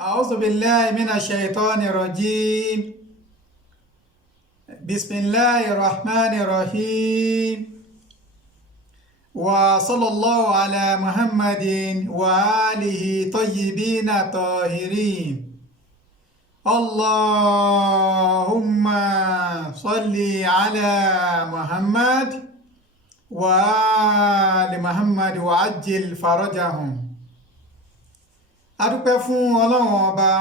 أعوذ بالله من الشيطان الرجيم. بسم الله الرحمن الرحيم. وصلى الله على محمد وآله طيبين طاهرين. اللهم صل على محمد وآل محمد وعجل فرجهم. adúpẹ́ fún ọlọ́run ọba,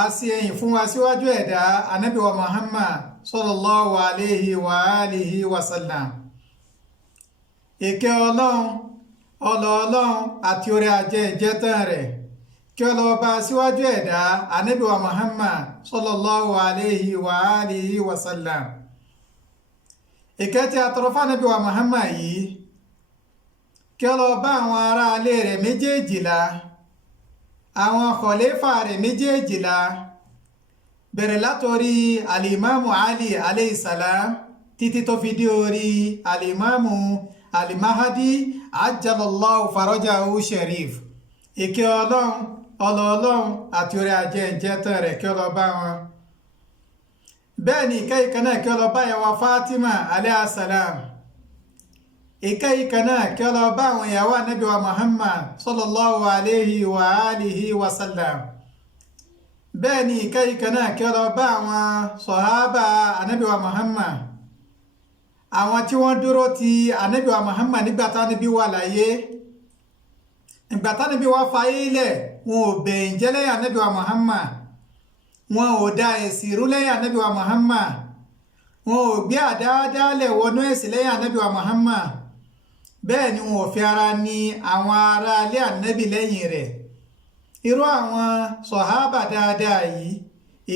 a sì ẹ̀yìn fún aṣíwájú ẹ̀dá ànábì wa Muhammad sallallahu alayhi wa alihi wa sallam. ìkẹ́ ọlọ́run ọlọ́ọ̀lọ́run àti orí ajẹ́ ìjẹ́tàn rẹ̀ kí ó lọ bá aṣíwájú ẹ̀dá ànábì wa Muhammad sallallahu alayhi wa alihi wa sallam. ìkẹ́ tí a tọrọ fún ànábì wa Muhammad yìí kí ó lọ bá àwọn ará ilé rẹ̀ méjèèjìlá, àwọn khalifa rẹ̀ méjèèjìlá, bẹ̀rẹ̀ látorí alimamu Ali aleyhisselam títí tó fi dé orí alimamu alimahadi ajjalallahu farajahu sharif. ìkẹ́ ọlọ́run ọlọ́ọ̀lọ́run àti orí ajẹ́ ìjẹ́tàn rẹ̀ kí ó lọ bá wọn. bẹ́ẹ̀ ni ìkẹ́ náà kí ó lọ bá ìyàwó Fatima aleyhisselam. ìkẹ́ náà kí ó lọ bá àwọn ìyàwó ànábì wa Muhammad sallallahu alayhi wa alihi wa sallam. bẹ́ẹ̀ ni ìkẹ́ náà kí ó lọ bá àwọn sọ̀hábà ànábì wa Muhammad, àwọn tí wọ́n dúró ti ànábì wa Muhammad nígbà tánábì wà láyé. ìgbà tánábì wà fayé lẹ̀, wọn ò bẹ̀yìn jẹ́ lẹ́yìn ànábì wa Muhammad, wọn ò da ẹ̀sìn rú lẹ́yìn ànábì wa Muhammad, wọn ò gbé àdáadáalẹ̀ wọnú ẹ̀sìn lẹ́yìn ànábì wa Muhammad. bẹ́ẹ̀ ni wọn ò fi ara ní àwọn ará ilé ànábì lẹ́yìn rẹ̀. irú àwọn sọ̀hábà dáadáa yìí,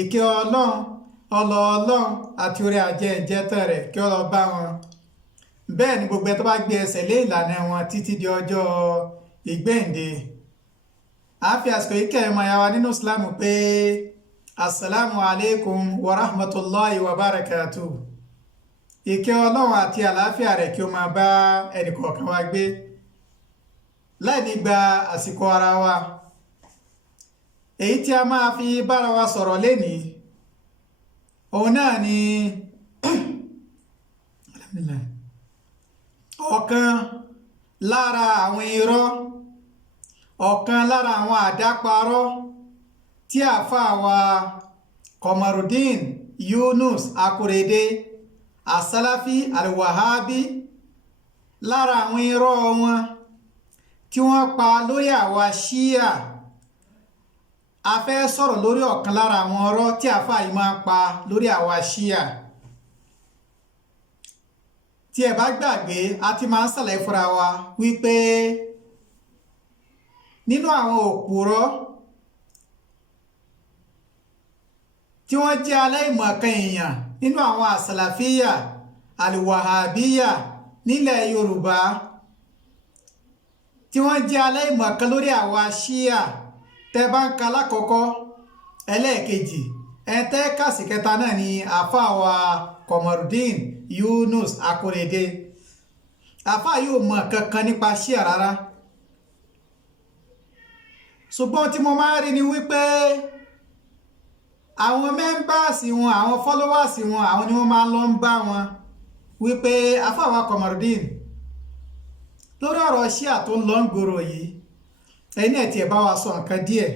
ìkẹ́ ọlọ́run ọlọ́ọ̀lọ́run àti orí ajẹ́ ìjẹ́tàn rẹ̀ kí ó lọ bá wọn. bẹ́ẹ̀ ni gbogbo ẹ̀ tó bá gbé ẹsẹ̀ lé ìlànà wọn títí di ọjọ́ ìgbéǹde. a fi àsìkò yìí kẹ́rin mọ̀ ya wa nínú Islam pé assalamu alaikum wa rahmatullahi wa barakatuh. ìkẹ́ ọlọ́run àti àlàáfíà rẹ̀ kí ó máa bá ẹnìkọ̀ọ̀kan wa gbé láì ní gba àsìkò ara wa. èyí tí a máa fi bára wa sọ̀rọ̀ lénìí, òun náà ni ọ̀kan lára àwọn irọ́, ọ̀kan lára àwọn àdáparọ́ tí àáfàá wa Komarudeen Yunus Akorede Asalafi Alwahabi, lára àwọn irọ́ wọn tí wọ́n pa lórí àwa Shia. a fẹ́ sọ̀rọ̀ lórí ọ̀kan lára àwọn ọ̀rọ̀ tí àáfàá yìí máa pa lórí àwa Shia. tí ẹ bá gbàgbé, a ti máa ń ṣàlàyé fúnra wa wípé nínú àwọn òpùrọ́ tí wọ́n jẹ́ aláìmọ̀kan èèyàn nínú àwọn àsàlàfíyà àlùwàhábíyà nílẹ̀ Yorùbá, tí wọ́n jẹ́ aláìmọ̀kan lórí àwa Shia, tẹ́ bá ń ka lákọ̀ọ́kọ́, ẹlẹ́ẹ̀kejì, ẹ̀tẹ́ kàsì kẹta náà ni àáfàá wa Komarudeen Yunus Akorede. àáfàá yóò mọ̀ kankan nípa Shia rárá, ṣùgbọ́n tí mo máa rí ni wípé àwọn mẹ́mbàsì wọn, àwọn fọ́lọ́wàsì wọn, àwọn ni wọ́n máa lọ ń bá wọn wípé àáfàá wa Komarudeen, lórí ọ̀rọ̀ Shia tó ń lọ ń gbòòrò yìí, ẹni ẹ̀ tí ẹ̀ bá wa sọ nǹkan díẹ̀.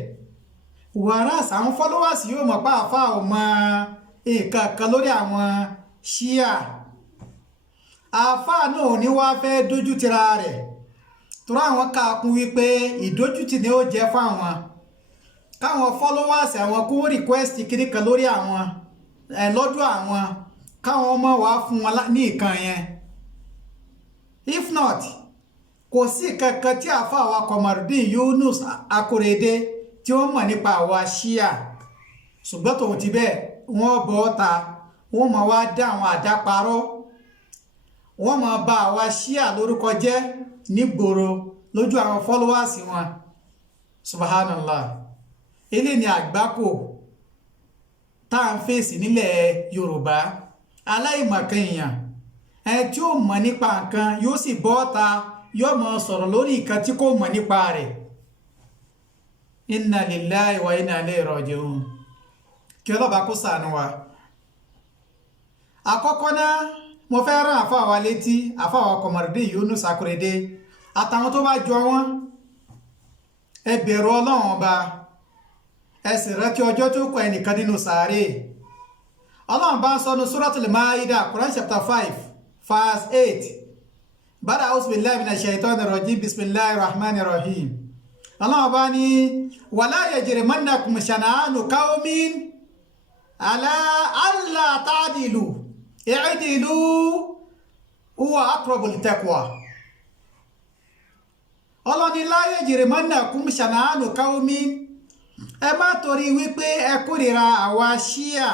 wàràs àwọn fọ́lọ́wàsì yóò mọ̀ pé àáfàá ò mọ nǹkan kan lórí àwọn Shia. àáfàá náà ò ní wá fẹ́ dójú tira rẹ̀, torí àwọn kàkún wípé ìdójútì ni ó jẹ́ fáwọn káwọn followers àwọn kó request kiri kan lórí àwọn lọ́dọ̀ àwọn, káwọn ọmọ wá fún wọn ní nǹkan yẹn. if not, kò sí kankan tí àáfàá wa Komarudeen Yunus Akorede tí wọ́n mọ̀ nípa àwa Shia. ṣùgbọ́n tòun ti bẹ́ẹ̀, wọ́n bọ́ ọ́ta, wọ́n máa wá dá àwọn àdáparọ́, wọ́n máa bà àwa Shia lórúkọ jẹ́ nígboro lójú àwọn followers wọn. subhanallah. ilé ni àgbákò tá à ń fèsì nílẹ̀ Yorùbá. aláìmọ̀kan èèyàn, ẹni tí ó mọ̀ nípa nǹkan yóò sì bọ́ ọ́ta, yóò máa sọ̀rọ̀ lórí nǹkan tí kò mọ̀ nípa rẹ̀. inna lillahi wa inna ilayhi raji'un kí ọlọ́ba kó ṣàánú wa. àkọ́kọ́ náà mo fẹ́ rán àfáà wa létí àfáà wa Qamardeen Yunus Akorede àtàwọn tó bá jọ wọn ẹ bẹ̀rù Ọlọ́run ọba ẹ sì rántí ọjọ́ tó kọ ẹnìkan nínú sàárè. Ọlọ́run bá ń sọ ní Suratul Ma'idah Quran chapter 5 verse 8 bada a'udhu billahi minash shaitanir rajim bismillahir rahmanir rahim. Ọlọ́run bá ní wala yajrimannakum shana'anu qawmin ala alla ta'dilu i'dilu huwa aqrabu littaqwa. Ọlọ́run ní la yajrimannakum shana'anu qawmin ẹ má torí wípé ẹ kórìíra àwa ṣíà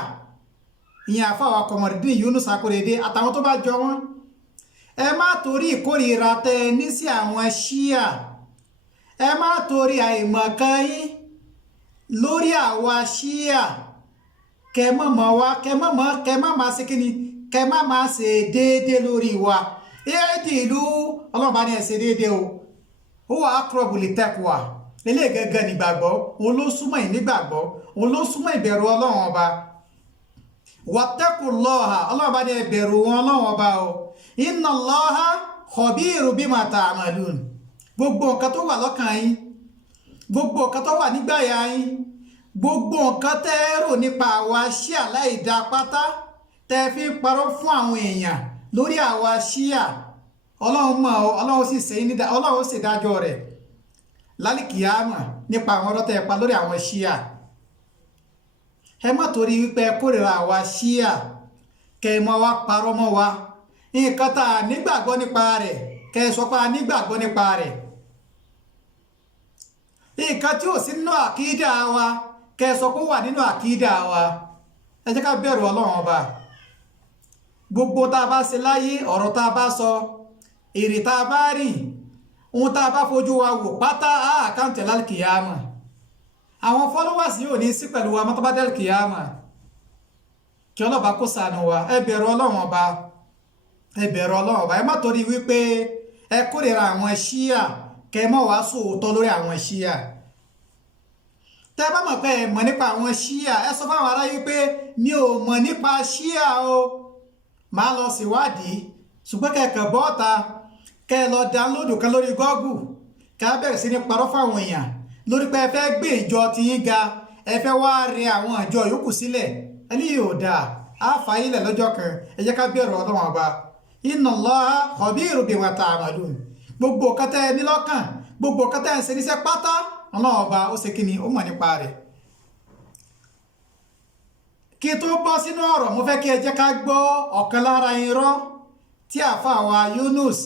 ìyẹn àfáwà Qamardeen Yunus Akorede àtàwọn tó bá jọ wọn ẹ má torí ìkórìíra tẹ ní sí àwọn ṣíà ẹ má torí àìmọ̀kan yín lórí àwa ṣíà kẹ má máa ṣe kíni kẹ má máa ṣe déédéé lórí wa éèdì ìlú ọlọ́ọ̀bá ni ẹ ṣe déédéé o huwa aqrabu littaqwa ilé gẹ́gẹ́ nígbàgbọ́ òun ló súnmọ́ ìnígbàgbọ́ òun ló súnmọ́ ìbẹ̀rù Ọlọ́run ọba wattaqullaha Ọlọ́run ọba ní ẹ bẹ̀rù wọn Ọlọ́run ọba o innallaha khabiru bima ta'malun. gbogbo nǹkan tó wà lọ́kàn yín gbogbo nǹkan tó wà nígbàyà yín gbogbo nǹkan tẹ́ rò nípa àwa ṣíà láìdá pátá tẹ́ fi ń parọ́ fún àwọn èèyàn lórí àwa ṣíà Ọlọ́run mọ̀ Ọlọ́run sì dájọ́ rẹ̀ lálìkìyàmà nípa àwọn ọ̀rọ̀ tẹ́ pa lórí àwọn ṣíà. ẹ má torí wípé ẹ kórìíra àwa ṣíà kẹ ẹ mọ́ wá parọ́ mọ́ wa nǹkan tá a nígbàgbọ́ nípa rẹ̀ kẹ ẹ sọ pé a nígbàgbọ́ nípa rẹ̀ nǹkan tí ò sí nínú àkídà wa kẹ ẹ sọ pé ó wà nínú àkídà wa. ẹ jẹ́ ká bẹ̀rù Ọlọ́run ọba. gbogbo tá a bá ṣe láyé ọ̀rọ̀ tá a bá sọ èrè tá a bá rìn ohun tá a bá fojú wa wò pátá àkáǹtì lálkìyàmà àwọn followers yóò ní sí pẹ̀lú wa mọ́tọ́bá dálkìyàmà kí ọlọ́ba kó ṣàánú wa. ẹ bẹ̀rù Ọlọ́run ọba ẹ bẹ̀rù Ọlọ́run ọba ẹ má torí wípé ẹ kórìíra àwọn ṣíà kẹ mọ́ wàá sòótọ́ lórí àwọn ṣíà. tẹ́ bá mọ̀ pé ẹ mọ̀ nípa àwọn ṣíà ẹ sọ fáwọn aráyé pé mi ò mọ̀ nípa ṣíà o máa lọ síwádìí ṣùgbọ́n kẹ̀kẹ́ bọ́ọ̀ta kẹ lọ dáńlódù kan lórí Google ká bẹ̀rẹ̀ sí ní parọ́ fáwọn èèyàn lórí pé ẹ fẹ́ gbé ìjọ tiyín ga ẹ fẹ́ wá rẹ àwọn ìjọ yòókù sílẹ̀ ẹni yóò dáa á fà ilẹ̀ lọ́jọ́ kan ẹ jẹ́ ká bẹ̀rù Ọlọ́run ọba innallaha khabiru bima ta'malun. gbogbo kẹtẹ ní lọ́kàn gbogbo kẹtẹ ń ṣe níṣẹ́ pátá Ọlọ́run ọba ó ṣe kíni ó mọ̀ nípa rẹ̀. kí tó bọ́ sínú ọ̀rọ̀ mo fẹ́ kí ẹ jẹ́ ká gbọ́ ọ̀kan lára irọ́ tí àfáà Yunus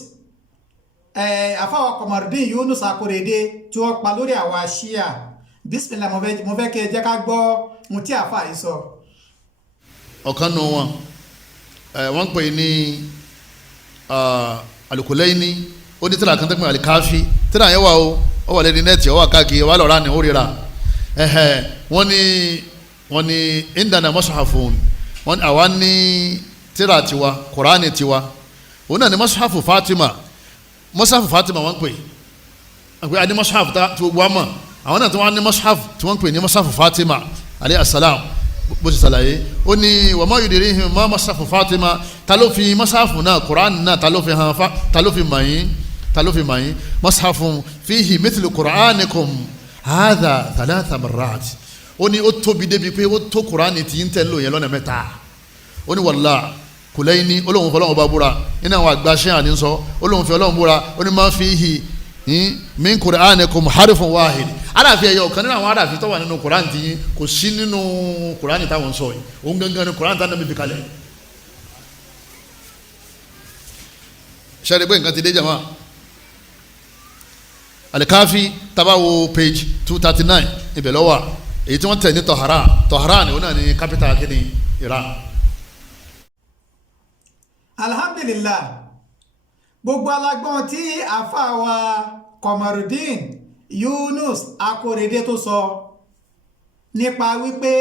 àfáà Qamardeen Yunus Akorede tí wọ́n pa lórí àwa ṣíà. Bismillah mo fẹ́ kí ẹ jẹ́ ká gbọ́ ohun tí àfáà yìí sọ. ọ̀kan nù wọn wọ́n pè ní Al-Kulayni ó ní tíra kan tó pè Al-Kafi tíra yẹn wà ó wà lẹ́ni nẹ́ẹ̀tì ó wà káàkiri wà lọ́ra ni ó ríra wọ́n ní indana mushafun wọ́n ní àwa ní tíra tiwa Kùránì tiwa òun náà ní mushafu Fatima wọ́n pè é àní mushafu tí gbogbo àmọ́ àwọn náà tí wọ́n ní mushafu tí wọ́n pè ní mushafu Fatima alayhi assalam bó ti ṣàlàyé ó ní wa ma yudrihim ma mushafu Fatima ta ló fi mushafu náà Kùránì náà ta ló fi mọ̀ yín mushafun fihi mithlu Qur'anikum hadha thalatha marrat ó ní ó tóbi débi pé ó tó Kùránì tí ń tẹ̀lé òyìn lọ́nà mẹ́ta ó ní wàllá Kulayni olóhùn fọlọ́hùn bá búra nínú àwọn àgbà ṣẹ́ àní sọ olóhùn fi ọlọ́hùn búra ó ní máa fi hì min Qur'anikum harfun wahid aráàfi ẹ̀yọ ọ̀kan nínú àwọn aráàfi tó wà nínú Kùránì tí yín kò sí nínú Kùránì táwọn sọ yìí òun gangan ní Kùránì táwọn bí kalẹ̀. ṣẹ́ni pé nǹkan ti dé jama Al-Kafi tabawo page 239 ibẹ̀ ló wà èyí tí wọ́n tẹ̀ ní Tehran ni ó náà ní capital kí Iran. alhamdulillah gbogbo alágbọ́n tí àfáà wa Qamardeen Yunus Akorede tó sọ nípa wípé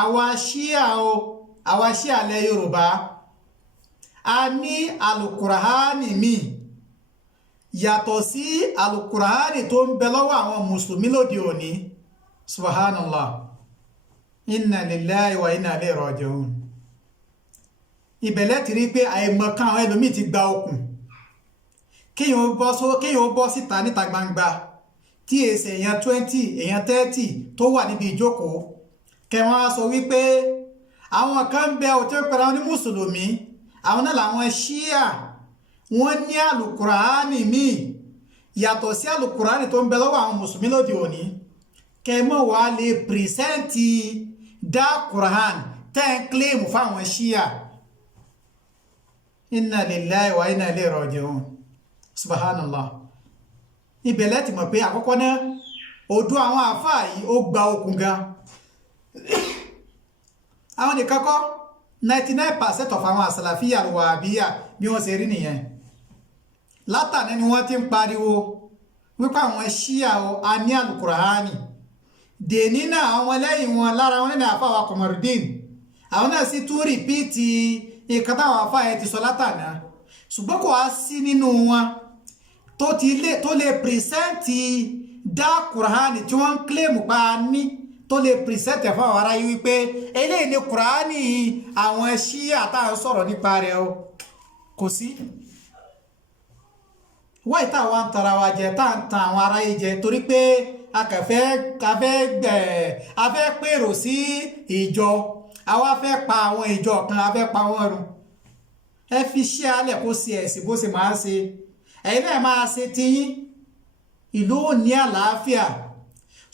àwa ṣíà lẹ̀ Yorùbá a ní alukurahani mi yàtọ̀ sí alukurahani tó ń bẹ lọ́wọ́ àwọn mùsùlùmí lóde òní subhanallah, inna lillahi wa inna ilayhi raji'un. ìbẹ̀lẹ̀ ti rí pé àìmọ̀kan àwọn ẹlòmíì ti gba okùn kéèyàn bọ́ síta níta gbangba tí èsì èèyàn 20 èèyàn 30 tó wà níbi ìjókòó kẹwọn á sọ wípé àwọn kan ń bẹ òtí pẹ̀lú àwọn ní mùsùlùmí, àwọn náà làwọn ṣíà, wọ́n ní àlùkùránì míì yàtọ̀ sí àlùkùránì tó ń bẹ lọ́wọ́ àwọn mùsùlùmí lóde òní. kẹmọ́ wà lè pìrìsẹ́ǹtì dá kùrán tẹ́ ń kílèmù fáwọn ṣíà. inna lillahi wa inna ilayhi raji'un. subhanallah. ìbẹ̀lẹ̀ ti mọ̀ pé àkọ́kọ́ náà odò àwọn àfáà yìí ó gba okùn gan. àwọn nìkan kọ́ 99% of àwọn àsàlàfíà wàhábíyà bí wọ́n ṣe rí nìyẹn. látàní ni wọ́n ti ń pariwo wípé àwọn ṣíà a ní àlùkùránì. dèní náà àwọn lẹ́yìn wọn lára wọn ní àfáà wa Qamaruddin, àwọn náà sì tún rìpíìtì nǹkan táwọn àfáà yẹn ti sọ látàná, ṣùgbọ́n kò wá sí nínú wọn tó lè pìrìsẹ́ǹtì dá kùránì tí wọ́n ń kílèmù pa ní tó lè pìrìsẹ́ǹtì fún àwọn aráyé wípé eléyìí ni kùránì àwọn ṣíà táwọn sọ̀rọ̀ nípa rẹ̀ o, kò sí. wáyé táwa ń tara wa jẹ tá à ń tan àwọn aráyé jẹ torí pé afẹ́ pèrò sí ìjọ, àwa fẹ́ pa àwọn ìjọ kan, afẹ́ pa wọ́n run. ẹ fi ṣe alẹ̀ kó ṣe ẹ̀sìn bó ṣe máa ń ṣe, ẹ̀yin náà máa ṣe tiyín, ìlú ò ní àlàáfíà.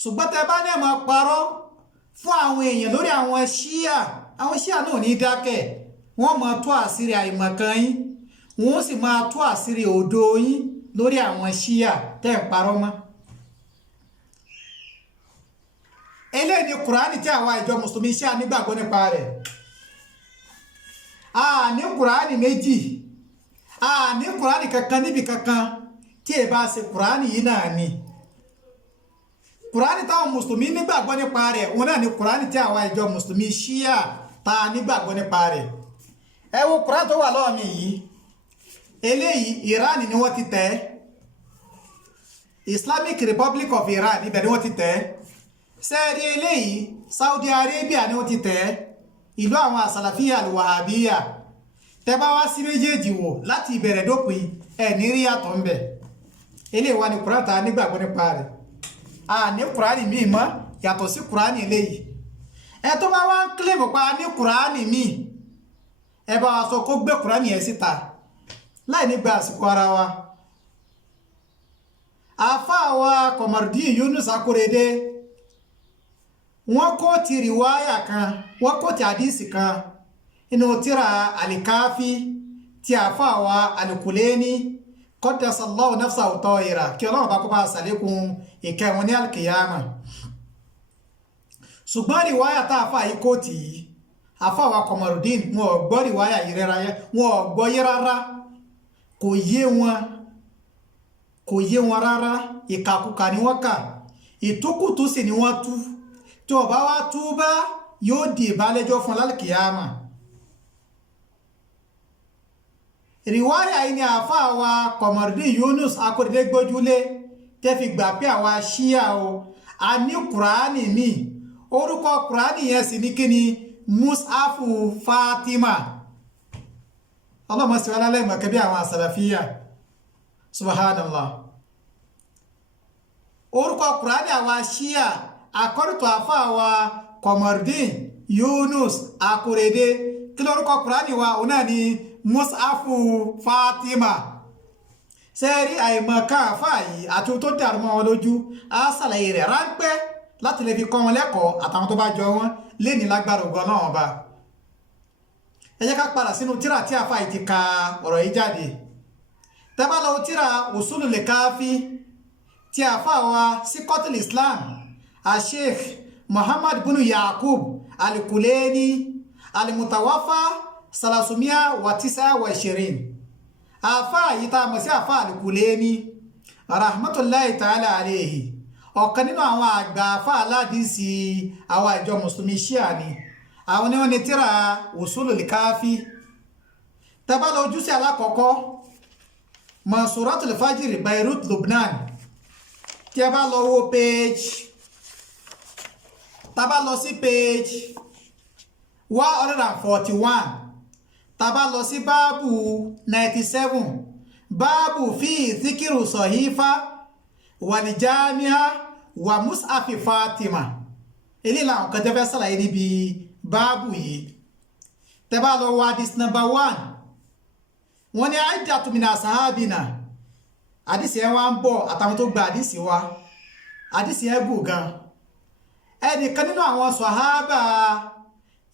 ṣùgbọ́n tẹ bá ní ẹ̀ máa parọ́ fún àwọn èèyàn lórí àwọn ṣíà náà ò ní dákẹ́, wọ́n máa tú àṣírí àìmọ̀kan yín, wọ́n sì máa tú àṣírí òdo yín lórí àwọn ṣíà tẹ́ ń parọ́ mọ́. eléyìí ni kùránì tí àwa ìjọ mùsùlùmí ṣíà nígbàgbọ́ nípa rẹ̀. a ní kùránì méjì, a ní kùránì kankan níbi kankan tí ẹ bá ṣe kùránì yìí náà ni. kùránì táwọn mùsùlùmí nígbàgbọ́ nípa rẹ̀ òun náà ni kùránì tí àwa ìjọ mùsùlùmí ṣíà tá a nígbàgbọ́ nípa rẹ̀. ẹ wo kùránì tó wà lọ́wọ́ mi yìí, eléyìí Iran ni wọ́n ti tẹ̀, Islamic Republic of Iran ibẹ̀ ni wọ́n ti tẹ̀. sẹ́ẹ̀rí eléyìí Saudi Arabia ni wọ́n ti tẹ̀, ìlú àwọn àsàlàfíà al-Wahhabiyya. tẹ bá wá sí méjèèjì wò láti ìbẹ̀rẹ̀ dópin ẹ̀ ní rí yàtọ̀ ń bẹ̀. eléyìí wà ní kùránì tá a nígbàgbọ́ nípa rẹ̀, a ní kùránì míì mọ́ yàtọ̀ sí kùránì eléyìí. ẹ tó bá wá ń kílèmù pa ní kùránì míì, ẹ bá wa sọ kó gbé kùránì yẹn síta láì ní gba àsìkò ara wa. àfáà wa Qamaruddin Yunus Akorede wọ́n kó ti rìwáyà kan, wọ́n kó ti àdísì kan inú tírà Al-Kafi tí àfáà wa Al-Kuleni qaddasallahu nafsahu tahira kí ọlọ́run bá kó bá sàlékún ìkẹwọn ní alkiyama. ṣùgbọ́n rìwáyà tá àfáà yìí kó tì í, àfáà wa Qamaruddin wọn ò gbọ́ rìwáyà yìí rárá, kò yé wọn rárá, ìkàkùkà ni wọ́n kà, ìtúkùtù sì ni wọ́n tú. tí ó bá wá túbá yóò di ìbálẹ́jọ́ fún lálkìyàmà. rìwáyà yìí ni àfáà wa Qamaruddin Yunus Akorede gbójúlé tẹ́ fi gbà pé àwa ṣíà o a ní kùránì míì, orúkọ kùránì yẹn sì ní kíni Mus'hafu Fatima. ọlọ́mọ sí wọn lálẹ́ ìmọ̀kẹ́ bí àwọn àsàlàfíà. subhanallah. orúkọ kùránì àwa ṣíà according to àfáà wa Qamaruddin Yunus Akorede kí lórúkọ kùránì wa òun náà ni Mus'hafu Fatima. sẹ́ẹ̀rí àìmọ̀ká àfáà yìí àti tó dàrú mọ́ wọn lójú á ṣàlàyé rẹ̀ ráńpẹ́ láti lè fi kọ́ wọn lẹ́kọ̀ọ́ àtàwọn tó bá jọ wọn lé ní lágbára ògo náà wọn bá. ẹ jẹ́ ká padà sínú tírà tí àfáà yìí ti ka ọ̀rọ̀ yìí jáde. tẹ́ bá lọ tírà Usulul Kafi tí àfáà wa Sikotul Islam Sheikh Muhammad bin Yaqub Al-Kuleni Al-Mutawaffa 329. àfáà yìí tá a mọ̀ sí àfáà Al-Kuleni rahmatullahi ta'ala alayhi, ọ̀kan nínú àwọn àgbà àfáà aládìsí àwọn ìjọ mùsùlùmí ṣíà ni. àwọn ni wọ́n ní tírà Usulul Kafi. tẹ́ bá lọ ojú sí alákọ̀ọ́kọ́ Mansuratul Fajr Beirut Lubnan, tí ẹ bá lọ wo page tá bá lọ sí page 141 tá bá lọ sí báàbù 97 báàbù fi zikiru sọ̀hífà wàlìjáníà wà mus'afi Fatima èyí làwọn kan tẹ́fẹ́ sàlàyé níbi báàbù yìí. Tẹ́ bá lọ wá hadith number 1 wọ́n ní aidatu mina sahabina àdìsí ẹ̀ wá ń bọ̀ àtàwọn tó gba àdìsí wa àdìsí ẹ̀ gùn gan. ẹnìkan nínú àwọn sàhábà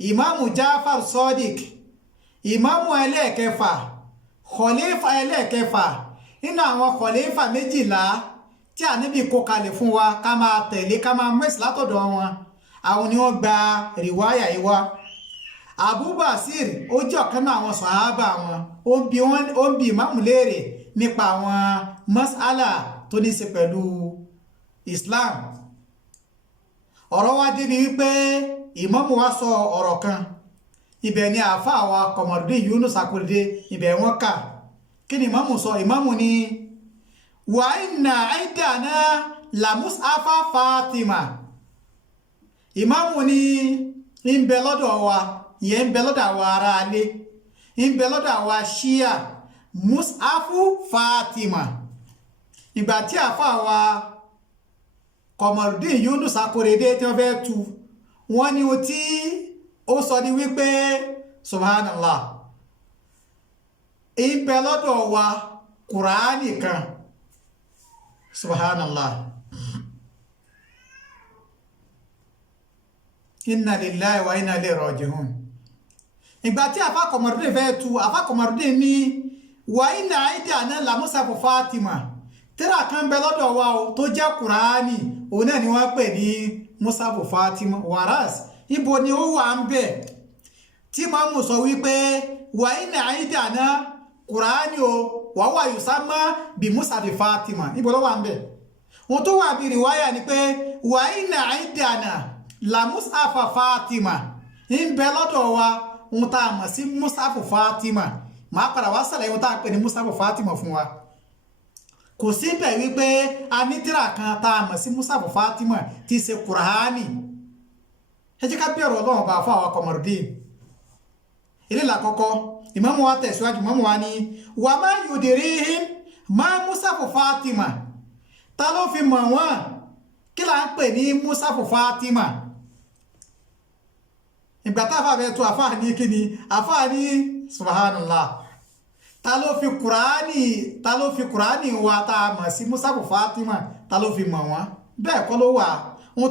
ìmáàmù Jafar Sadiq ìmáàmù ẹlẹ́ẹ̀kẹfà khalifa ẹlẹ́ẹ̀kẹfà nínú àwọn khalifa 12 tí Ànábì kó kalẹ̀ fún wa ká máa tẹ̀lé ká máa mẹ́sì látọ̀dọ̀ wọn àwọn ni wọ́n gba rìwáyà yìí wá. Abu Basir ó jẹ́ ọ̀kan náà àwọn sàhábà wọn ó ń bi ìmáàmù léèrè nípa àwọn mas'ala tó ní ṣe pẹ̀lú Islam. ọ̀rọ̀ wá débi wípé ìmáàmù wa sọ ọ̀rọ̀ kan ibẹ̀ ni àáfàá wa Qamaruddin Yunus Akorede ibẹ̀ wọ́n kà kí ni ìmáàmù sọ. ìmáàmù ni wa inna indana la mus'afa Fatima. ìmáàmù ni ń bẹ lọ́dọ̀ wa ìyẹn ń bẹ lọ́dọ̀ àwa ará alé ń bẹ lọ́dọ̀ àwa ṣíà mus'afu Fatima. ìgbà tí àáfàá wa Qamaruddin Yunus Akorede tí wọ́n fẹ́ tu wọ́n ní o tí ó sọ ní wípé subhanallah ń bẹ lọ́dọ̀ wa Kùránì kan subhanallah inna lillahi wa inna ilayhi raji'un. ìgbà tí àfá Qamaruddin fẹ́ tu àfá Qamaruddin ní wa inna indana la mus'afu Fatima tírà kan bẹ lọ́dọ̀ wa o tó jẹ́ Kùránì òun náà ni wọ́n pè ní mus'afu Fatima waras ibo ni ó wà ń bẹ̀ tí Ìmáàmù sọ wípé wa inna indana Kùránì o wa huwa yusamma bi mus'afi Fatima ibo ló wà ń bẹ̀. ohun tó wà bí rìwáyà ni pé wa inna indana la mus'afa Fatima ń bẹ lọ́dọ̀ wa ohun tá a mọ̀ sí mus'afu Fatima máa padà wá sàlàyé ohun tá a pè ní mus'afu Fatima fún wa. kò sí bẹ̀ wípé a ní tírà kan tá a mọ̀ sí mus'afu Fatima tí í ṣe Kùránì. ẹ jẹ́ ká bẹ̀rù Ọlọ́run bá fún àwọn Qamaruddin. ilé làkọ́kọ́ Ìmáàmù wa tẹ̀síwájú Ìmáàmù wa ní wa ma yudirihim ma mus'afu Fatima ta ló fi mọ̀ wọ́n kí là ń pè ní mus'afu Fatima. ìgbà tá a fà bẹ́ẹ̀ tó àfáà ní kíni àfáà ní subhanallah ta ló fi Kùránì wa tá a mọ̀ sí mus'afu Fatima ta ló fi mọ̀ wọ́n bẹ́ẹ̀ kọ́ ló wà. ohun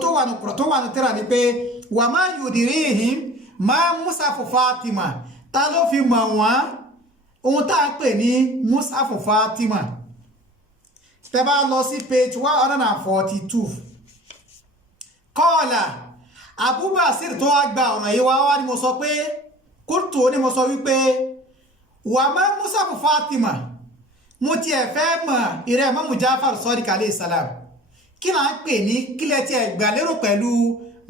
tó wà ní tírà ni pé wa ma yudirihim ma mus'afu Fatima ta ló fi mọ̀ wọ́n ohun tá a pè ní mus'afu Fatima. tẹ́ bá lọ sí page 142 kọ́ọ̀là Abu Basir tó wá gba ọ̀rọ̀ yìí wá ní mo sọ pé kúrtù ní mo sọ wípé wà má mus'afu Fatima mo ti ẹ̀ fẹ́ mọ̀ ìrẹ́ Imamu Jafar Sadiq alayhi salam kí là ń pè ní kílẹ̀ tí ẹ gbà lérò pẹ̀lú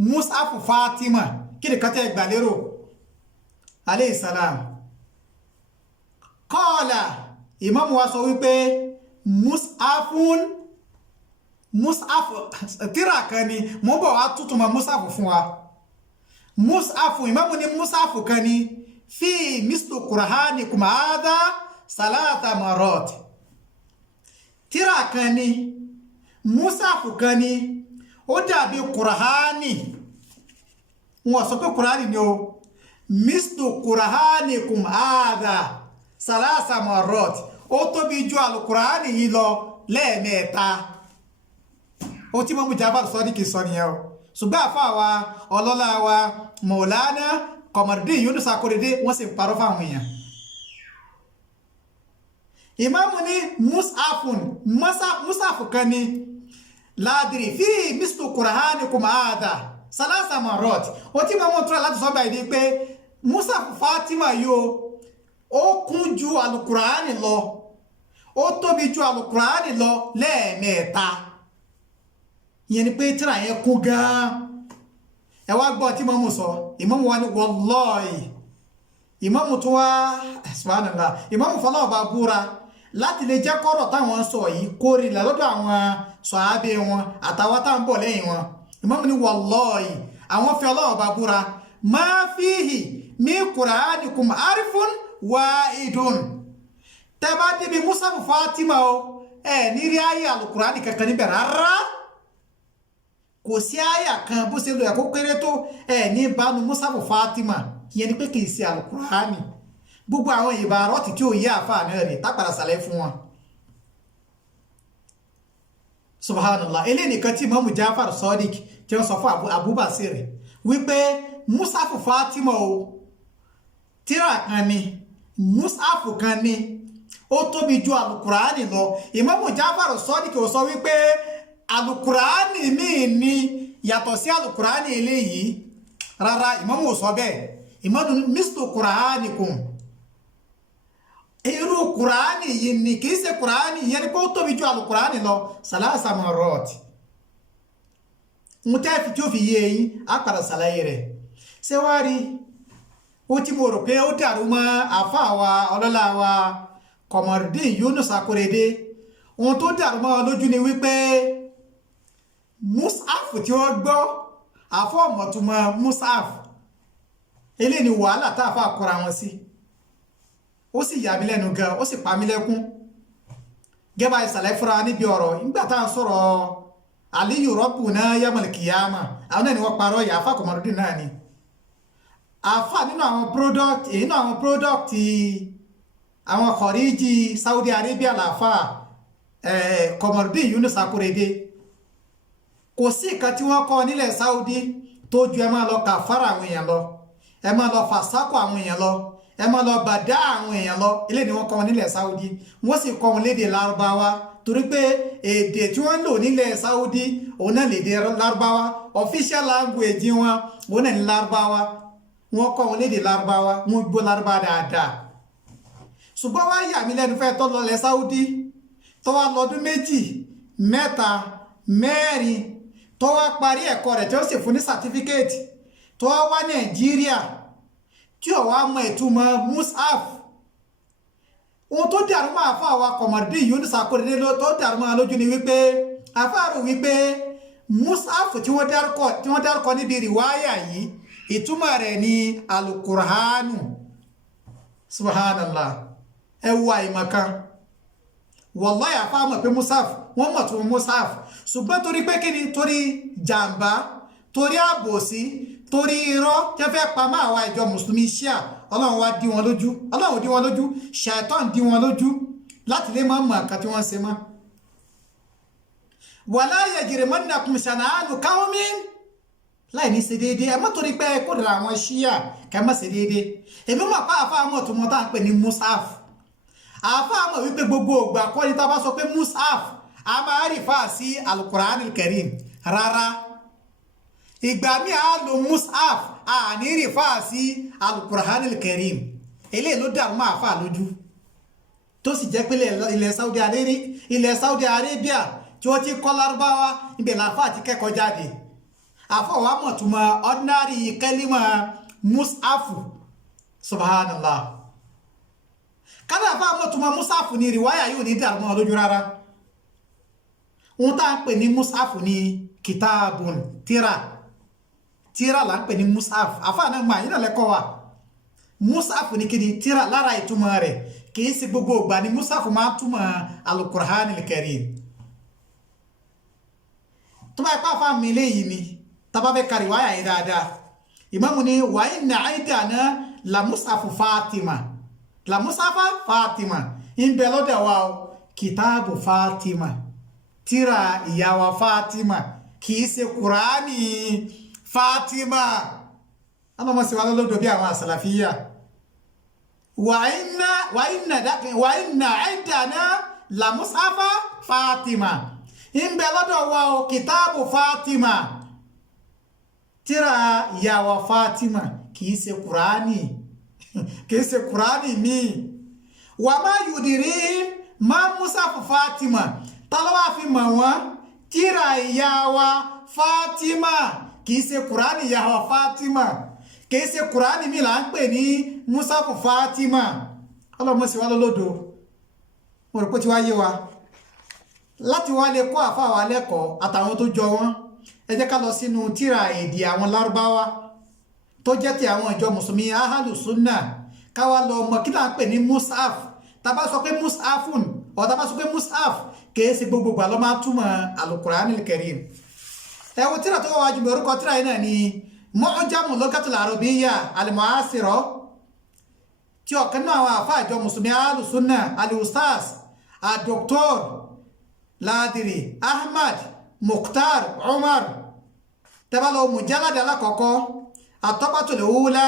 mus'afu Fatima kí nìkan tí ẹ gbà lérò alayhi salam. kọ́ọ̀là Ìmáàmù wa sọ wípé mus'afu tírà kan ni mo bọ̀ wá tútù mọ́ mus'afu fún wa. mus'afu Ìmáàmù ní mus'afu kan ni fi mislu Qur'anikum hadha salata marrat. tírà kan ni mus'afu kan ni ó dàbí Qur'ani wọ́n sọ pé Qur'ani ni o mislu Qur'anikum hadha salasa marrat ó tóbi ju al-Qur'ani yìí lọ lẹ́ẹ̀mẹ́ta. ó tí Imamu Jafar Sadiq sọ nìyẹn o ṣùgbọ́n àfáà wa ọlọ́lá wa Maulana Qamaruddin Yunus Akorede wọ́n sì ń parọ́ fáwọn èèyàn. Ìmáàmù ní mus'afu kan ni ládìrí fi mislu Qur'anikum hadha salasa marrat ó tí Imamu tura láti sọ báyìí pé mus'afu Fatima yóò ó kún ju al-Qur'ani lọ ó tóbi ju al-Qur'ani lọ lẹ́ẹ̀mẹ́ta. ìyẹn ni pé tírà yẹn kún gan-an. ẹ wá gbọ́ tí Ìmáàmù sọ Ìmáàmù wa ní wallahi Ìmáàmù tó wá subhanallah Ìmáàmù fọlọ́wọ́ bá búra láti lè jẹ́ kọ́rọ̀ táwọn sọ yìí kórè lọ́dọ̀ àwọn sàhábé wọn àtàwọn táwọn bọ̀ lẹ́yìn wọn. Ìmáàmù ní wallahi àwọn fi Ọlọ́run bá búra ma fihi min qur'anikum harfun wahidun tẹ́ bá débi musafu Fatima o ní rí ayé alukurani kankan níbẹ̀ rárá kò sí àyà kan bó ṣe lọ ẹ̀kọ́ kéré tó ní bánu musafu Fatima ìyẹn ni pé kì í ṣe alukurani gbogbo àwọn ìbárọ̀tì tí ó yé àfáà náà rè tápàdà sàlẹ̀ fún wọn subhanallah eléyìí nìkan tí Imam Jafar Sadiq tí wọ́n sọ fún Abubasir wípé musafu Fatima o tírà kan ni musafu kan ni ó tóbi ju alukurani lọ Imam Jafar Sadiq ó sọ wípé alukurani míì ni yàtọ̀ sí alukurani eléyìí rárá Imam ò sọ bẹ́ẹ̀ Imam mislu qur'anikum irú kùránì yìí ni kìí ṣe kùránì yẹn ni pé ó tóbi ju alùkùránì lọ sàlásà marrat mú tẹ́ẹ̀fì tí ó fi yé yín á padà sàlàyé rẹ̀ ṣé wá rí ó tí mo rò pé ó dàrú mọ́ àfáà wa ọlọ́lá wa Qamardeen Yunus Akorede ohun tó dàrú mọ́ lójú ni wípé mushaf tí wọ́n gbọ́ àfọ́ọ̀mọ̀túnmọ̀ mushaf eléyìí ni wàhálà tá a fà kọ́ra wọn sí ó sì yà mí lẹ́nu gan ó sì pa mí lẹ́kún gẹ́bà ìsàlẹ̀ fúnra níbi ọ̀rọ̀ nígbà tá à ń sọ̀rọ̀ aliyu rabbuna yamal kiyama àwọn náà ni wọ́n parọ́ yà àfà Qamardeen náà ni àfà nínú àwọn product àwọn kọ̀ríjì Saudi Arabia làfà Qamardeen Yunus Akorede kò sí nǹkan tí wọ́n kọ́ nílẹ̀ Saudi tó ju ẹ máa lọ kàfàrà àwọn èèyàn lọ ẹ máa lọ fàsákò àwọn èèyàn lọ ẹ máa lọ bàdá àwọn èèyàn lọ ilé ni wọ́n kọ́ wọn nílẹ̀ Saudi wọ́n sì kọ́ wọn lédè Lárúbáwá torí pé èdè tí wọ́n ń lò nílẹ̀ Saudi òun náà lédè Lárúbáwá official language wọn òun náà ní Lárúbáwá wọ́n kọ́ wọn lédè Lárúbáwá wọ́n gbọ́ Lárúbáwá dáadáa ṣùgbọ́n wá yà mí lẹ́nu fẹ́ tó lọlẹ̀ Saudi tó wá lọ́dún méjì mẹ́ta mẹ́rin tó wá parí ẹ̀kọ́ rẹ̀ tí ó sì fún ní certificate tó wá Nàìjíríà tí ó wá mọ ìtumọ̀ mushaf ohun tó dàrú mọ́ àfáà wa Qamardeen Yunus Akorede tó dàrú mọ́ lójú ni wípé àfáà rò wípé mushaf tí wọ́n dárúkọ níbi rìwáyà yìí ìtumọ̀ rẹ̀ ni alukurhanu subhanallah ẹ wo àìmọ̀kan wallahi àfáà mọ̀ pé mushaf wọ́n mọ̀ tó mushaf ṣùgbọ́n torí pé kí ni torí jàǹbá torí àbòsí torí irọ́ tẹ́ fẹ́ pa máa wa ìjọ mùsùlùmí ṣíà ọlọ́run wá dí wọn lójú ọlọ́run dí wọn lójú ṣàìtàn dí wọn lójú láti lè máa mọ̀ àkà tí wọ́n ṣe mọ́ wala yajrimannakum shana'anu qawmin láì ní ṣe déédéé ẹ má torí pé kó dara àwọn ṣíà kẹ má ṣe déédéé èmi mọ̀ pé àfáà mọ̀ tó mọ̀ tá à ń pè ní mushaf àfáà mọ̀ wípé gbogbo ògbà kọ́ ni tá a bá sọ pé mushaf a máa rí fáà sí al-Qur'anil Karim rárá ìgbà mi a lo mushaf a ní rí fáà sí al-Qur'anil Karim eléyìí ló dàrú máa fà lójú tó sì jẹ́ pé ilẹ̀ Saudi Arabia tí wọ́n ti kọ́ Lárúbáwá ibẹ̀ làfáà ti kẹ́kọ̀ọ́ jáde àfọwọ́ àmọ̀túnmọ̀ ordinary kẹ́límà mushafu subhanallah kádà àfọwọ́ àmọ̀túnmọ̀ mushafu ní rìwáyà yóò ní dàrú mọ́ lójú rárá ohun tá à ń pè ní mushafu ní kitabun tíra là ń pè ní mushaf àfáà náà máa yínà lẹ́kọ̀ọ́ wa mushaf ní kí ni tíra lára ìtumọ̀ rẹ̀ kìí sí gbogbo ìgbà ni mushaf máa túmọ̀ al-Qur'anil Karim tó bá ipá fáà mi léyìí ni tàbá fẹ́ kàrí wáyà yìí dáadáa ìmáàmù ni wa inna aidana la mushafu Fatima ń bẹ lọ́dọ̀ wa o kìtàbù Fatima tíra ìyàwó Fatima kìí ṣe Kùránì Fatima ọlọ́mọ sí wa lọ́dọ̀ bí àwọn àsàlàfíyà wa inna aidana la mushafa Fatima ń bẹ lọ́dọ̀ wa o kìtàbù Fatima tíra ìyàwó Fatima kìí ṣe Kùránì mi wà má yùdìrí má mushafu Fatima tọ́lọ́wà fi mọ̀ wọ́n tíra ìyàwó Fatima kìí ṣe Kùránì ìyàwó Fatima kìí ṣe Kùránì mi là ń pè ní mushafu Fatima ọlọ́mọ sí wa lọ́lọ́dọ̀ mo rò pé tí wá yé wa láti wá lè kọ́ àfáà wa lẹ́kọ̀ọ́ àtàwọn tó jọ wọ́n ẹ jẹ́ ká lọ sínú tírà èdè àwọn lárúbáwá tó jẹ́ ti àwọn ìjọ mùsùlùmí ahalu sunna káwa lọ mọ̀ kí là ń pè ní mushaf tá bá sọ pé mushafun ọ̀ tá bá sọ pé mushaf kìí ṣe gbogbo gbà ló máa túmọ̀ alukur'anil karim. ẹ wo tírà tó wà wájú mi orúkọ tírà yìí náà ni mu'jamu lugatil arabiyya al-mu'asira tí ọ̀kan náà àwọn àfáà ìjọ mùsùlùmí ahalu sunna al-ustaz ad-doktor Ladiri Ahmad Mukhtar Umar tẹ́ bá lọ mujallad alákọ̀ọ́kọ́ at-tabatul ula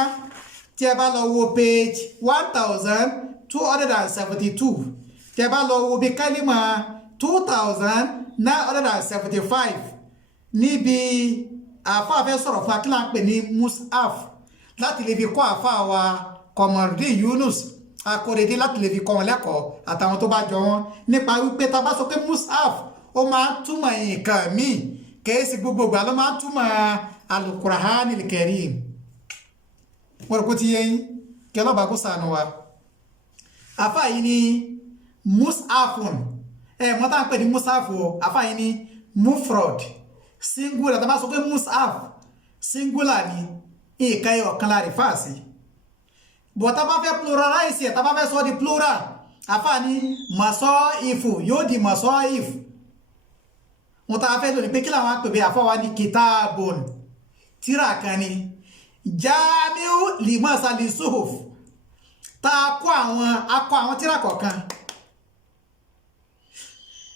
tí ẹ bá lọ wo page 1272 tí ẹ bá lọ wo bí kálímà 2975 níbi àfáà fẹ́ sọ̀rọ̀ fún akílà ń pè ní mushaf láti lè fi kọ́ àfáà wa Kọmọrùdín Yunus Akóredé láti lè fi kọ́ wọn lẹ́kọ̀ọ́ àtàwọn tó bá jọ wọn nípa wípé tá bá sọ pé mushaf ó máa ń túmọ̀ nǹkan míì kèésì gbogbo ìgbà ló máa ń túmọ̀ alukur'anil karim. wọ́n rò kó ti yé yín kí ọlọ́ba kó sànù wa. àfa yìí ni mushafun mọ́tà ń pè ní mushaf o àfa yìí ni mufrod singular tá bá sọ pé mushaf singular ni nǹkan ẹ̀ ọ̀kan la rí fáàsì bọ̀ tá bá fẹ́ pluralize ẹ̀ tá bá fẹ́ sọ di plural àfa ni masaifu yóò di masaif wọn tá a fẹ́ lónìí pé kí làwọn àpèbè àfọwà ní kitabun tíra kan ni jamiu limasali suhuf tá a kọ àwọn tíra kọ̀ọ̀kan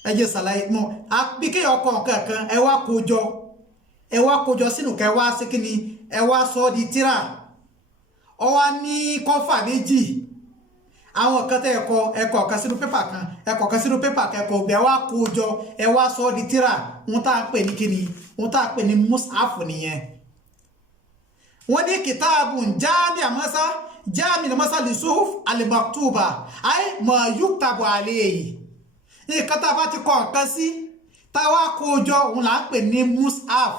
ẹ jẹ́ sàlàyé mọ́ àbíkẹ́ ọkọ̀ kankan ẹ wá kójọ sínú kẹwàá sí kíni ẹ wá sọ di tíra ọ wá ní kọfà méjì àwọn kan tẹ́ ẹ̀kọ́ kan sínú pépà kan ẹ̀kọ́ kan sínú pépà kẹ́kọ̀ọ́ ọ̀gbẹ́ wá kó jọ ẹ wá sọ ọ́ di tíra wọ́n tá à ń pè ní kíni wọ́n tá à ń pè ní mushaf nìyẹn. wọ́n ní kitabun jami amasa li suhuf al-maktuba ay ma yuktabu alayhi nǹkan tá a bá ti kọ́ nǹkan sí tá a wá kó jọ òun là ń pè ní mushaf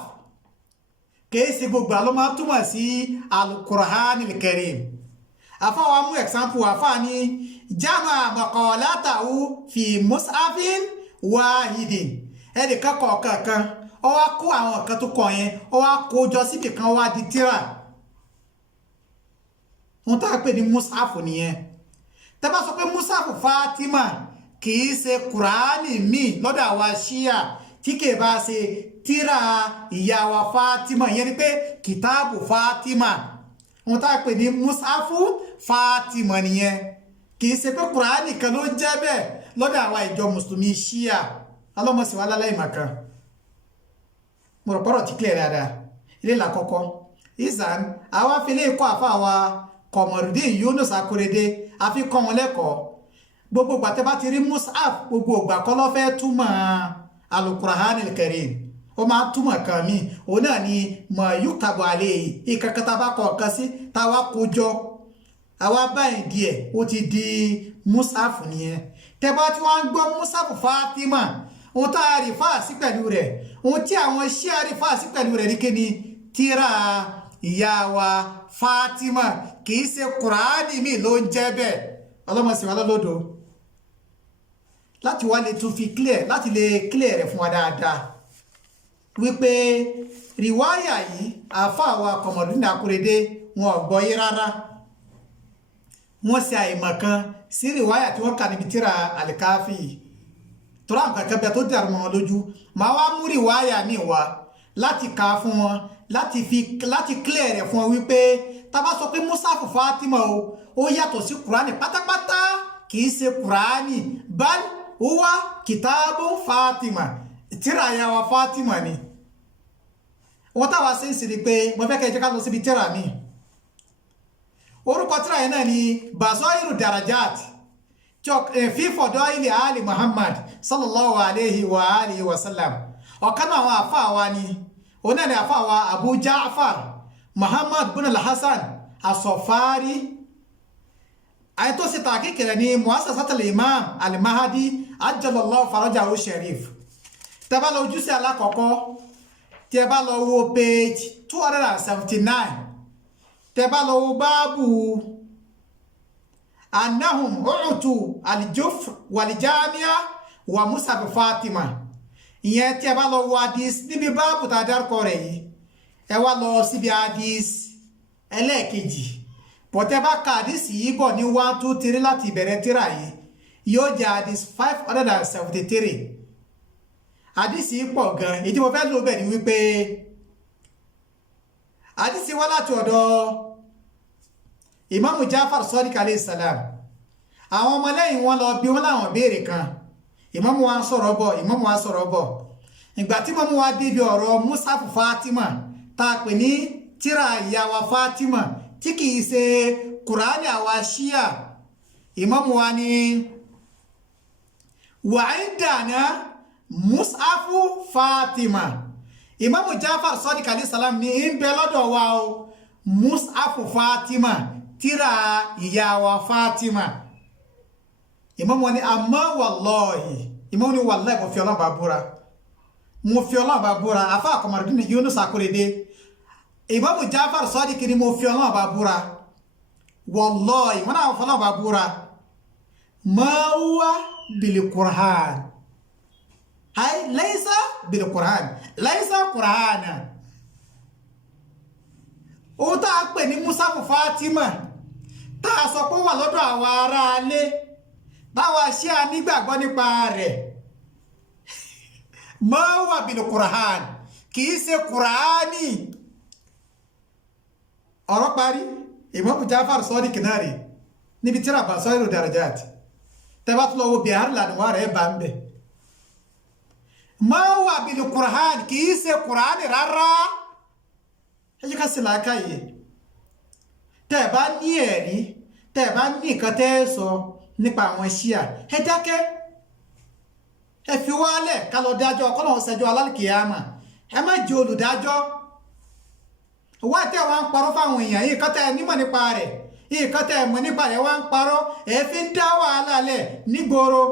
kìí ṣe gbogbo àlọ́ máa túmọ̀ sí al-Qur'anil Karim. àfa wa mú example àfa ní jama maqalatahu fi mushafin wahidin ẹnìkan kọ̀ọ̀kan kan ó wá kó àwọn nǹkan tó kọ yẹn ó wá kó jọ síbì kan wá di tíra wọn tá a pè ní mushaf nìyẹn. tẹ́ bá sọ pé mushaf Fatima kìí ṣe kùránì míì lọ́dọ̀ àwa ṣíà tí kìí bá ṣe tíra ìyá wa Fatima ìyẹn ni pé kìtáàbù Fatima wọn tá a pè ní mushafu Fatima nìyẹn kìí ṣe pé kùránì kan ló jẹ́ bẹ́ẹ̀ lọ́dọ̀ àwa ìjọ mùsùlùmí ṣíà alọ́mọsí wa lálẹ́ ìmọ̀kan mo rò pọ́rọ̀ tí kílẹ̀ dáadáa ilé làkọ́kọ́ ìsàn àwa fi lè kọ́ àfa wa Kọmọrùdín Yunus Akóredé àfi kọ́ wọn lẹ́kọ̀ọ́ gbogbo ìgbà tẹ́ bá ti rí mushaf gbogbo ìgbà kọ́ ló fẹ́ túmọ̀ alukur'anil karim ó máa túmọ̀ kan mi òun náà ni ma yuktabu alayhi ìkankan tá a bá kọ ọ̀kan sí tá a wá kó jọ àwa báyìí díẹ̀ ó ti di mushaf nìyẹn. tẹ́ bá tí wọ́n ń gbọ́ mushaf Fatima ohun tá a rí fáàsì pẹ̀lú rẹ̀ ohun tí àwọn ṣíà rí fáàsì pẹ̀lú rẹ̀ ní kíni tíra ìyá wa Fatima kìí ṣe kùránì mi ló ń jẹ́ bẹ́ẹ̀ ọlọ́mọsí wa lọ́lọ́dọ̀ láti wá lè tún fi clear láti lè clear rẹ̀ fún wa dáadáa wípé rìwáyà yìí àáfàá wa Kọmọrùdín Akóredé wọn ò gbọ́ yé rárá wọ́n ṣe àìmọ̀ kan sí rìwáyà tí wọ́n kà níbi tíra àlìkáfì tọ́lá nǹkan kan bẹ tó dàrú mọ́ wọn lójú màá wá mú rìwáyà mi wá láti kà á fún wọn láti clear rẹ̀ fún wọn wípé tá bá sọ pé mushaf Fatima ó yàtọ̀ sí kùránì pátápátá kìí ṣe kùránì bal huwa kìtàbù Fatima tíra ìyá wa Fatima ni wọ́n táwa ṣe ń sì rí pé mo fẹ́ kẹ́ ẹ jẹ́ ká lọ síbi tíra mi orúkọ tíra yẹn náà ni Basairu Darajat fi fadaili ali Muhammad sallallahu alayhi wa alihi wa sallam ọ̀kan náà àwọn àfáà wa ni òun náà ni àfáà wa Abu Ja'far Muhammad bin al-Hasan as-Saffari àyè tó ṣe tàkíkì rẹ̀ ní muassasatul Imam al-Mahdi ajjalallahu farajahu sharif. tẹ́ bá lọ ojúṣe alákọ̀ọ́kọ́ tẹ́ bá lọ wo page 279 tẹ́ bá lọ wo báàbù annahum u'tu al-jufr wal-jami'a wa mushaf Fatima ìyẹn tí ẹ bá lọ wo hadith níbi báàbù tá a dárúkọ rẹ̀ yìí ẹ wá lọ síbi hadith ẹlẹ́ẹ̀kejì bọ̀tẹ́ bá ka hadith yìí bọ̀ ní 1 2 3 láti ìbẹ̀rẹ̀ tírà yìí yóò jẹ́ hadith 573 hadith yìí pọ̀ gan èyí tí mo fẹ́ lò bẹ̀ ni wípé hadith wá láti ọ̀dọ̀ Imamu Jafar Sadiq alayhi salam àwọn ọmọlẹ́yìn wọn lọ bí wọ́n láwọn béèrè kan ìmámù wa sọ̀rọ̀ bọ̀ ìgbà tí ìmámù wa débi ọ̀rọ̀ musafu Fatima tá a pè ní tírà ìyá wa Fatima tí kìí ṣe kùránì àwa ṣíà ìmámù wa ní wa indana musafu Fatima ìmámù Jafar Sadiq alayhi salam ní ń bẹ lọ́dọ̀ wa o musafu Fatima tírà ìyá wa Fatima ìmámù wọn ni àmọ́ wallahi ìmámù ni wallahi mo fi Ọlọ́run bá búra afá àkọmọ̀rọ̀dún ni Yunus Akorede ìmámù Jafar Sadiq ni mo fi Ọlọ́run bá búra wallahi wọn náà fi Ọlọ́run bá búra ma huwa bil Qur'an ay laysa bil Qur'an laysa Qur'ana ó tá a pè ní musafu Fatima tá a sọ pé wà lọ́dọ̀ àwọn ará alé báwa ṣe a nígbàgbọ́ nípa rẹ̀ ma huwa bil Qur'an kìí ṣe Qur'ani ọ̀rọ̀ parí Imam Jafar Sadiq náà rí níbi tíra Basairu Darajat tẹ́bá tó lọ́wọ́ bí àrùn lànà wà rẹ̀ bá ń bẹ̀ ma huwa bil Qur'an kìí ṣe Qur'ani rárá ẹjẹ́ ká sí làákà yìí tẹ́ẹ̀bá ní ẹ̀rí tẹ́ẹ̀bá ní nǹkan tẹ́ sọ nípa àwọn ṣíà ẹ dákẹ́ ẹ fi wálẹ̀ ká lọ dájọ́ kọ́lọ̀ ṣẹjọ́ alálìkìyàmà ẹ má jẹ́ olùdájọ́ wá tẹ́ wá ń parọ́ fáwọn èèyàn yìí kọ́tẹ́ nímọ̀ nípa rẹ̀ yìí kọ́tẹ́ mọ̀ nípa rẹ̀ wá ń parọ́ ẹ fi ń dá wàhálà lẹ̀ nígboro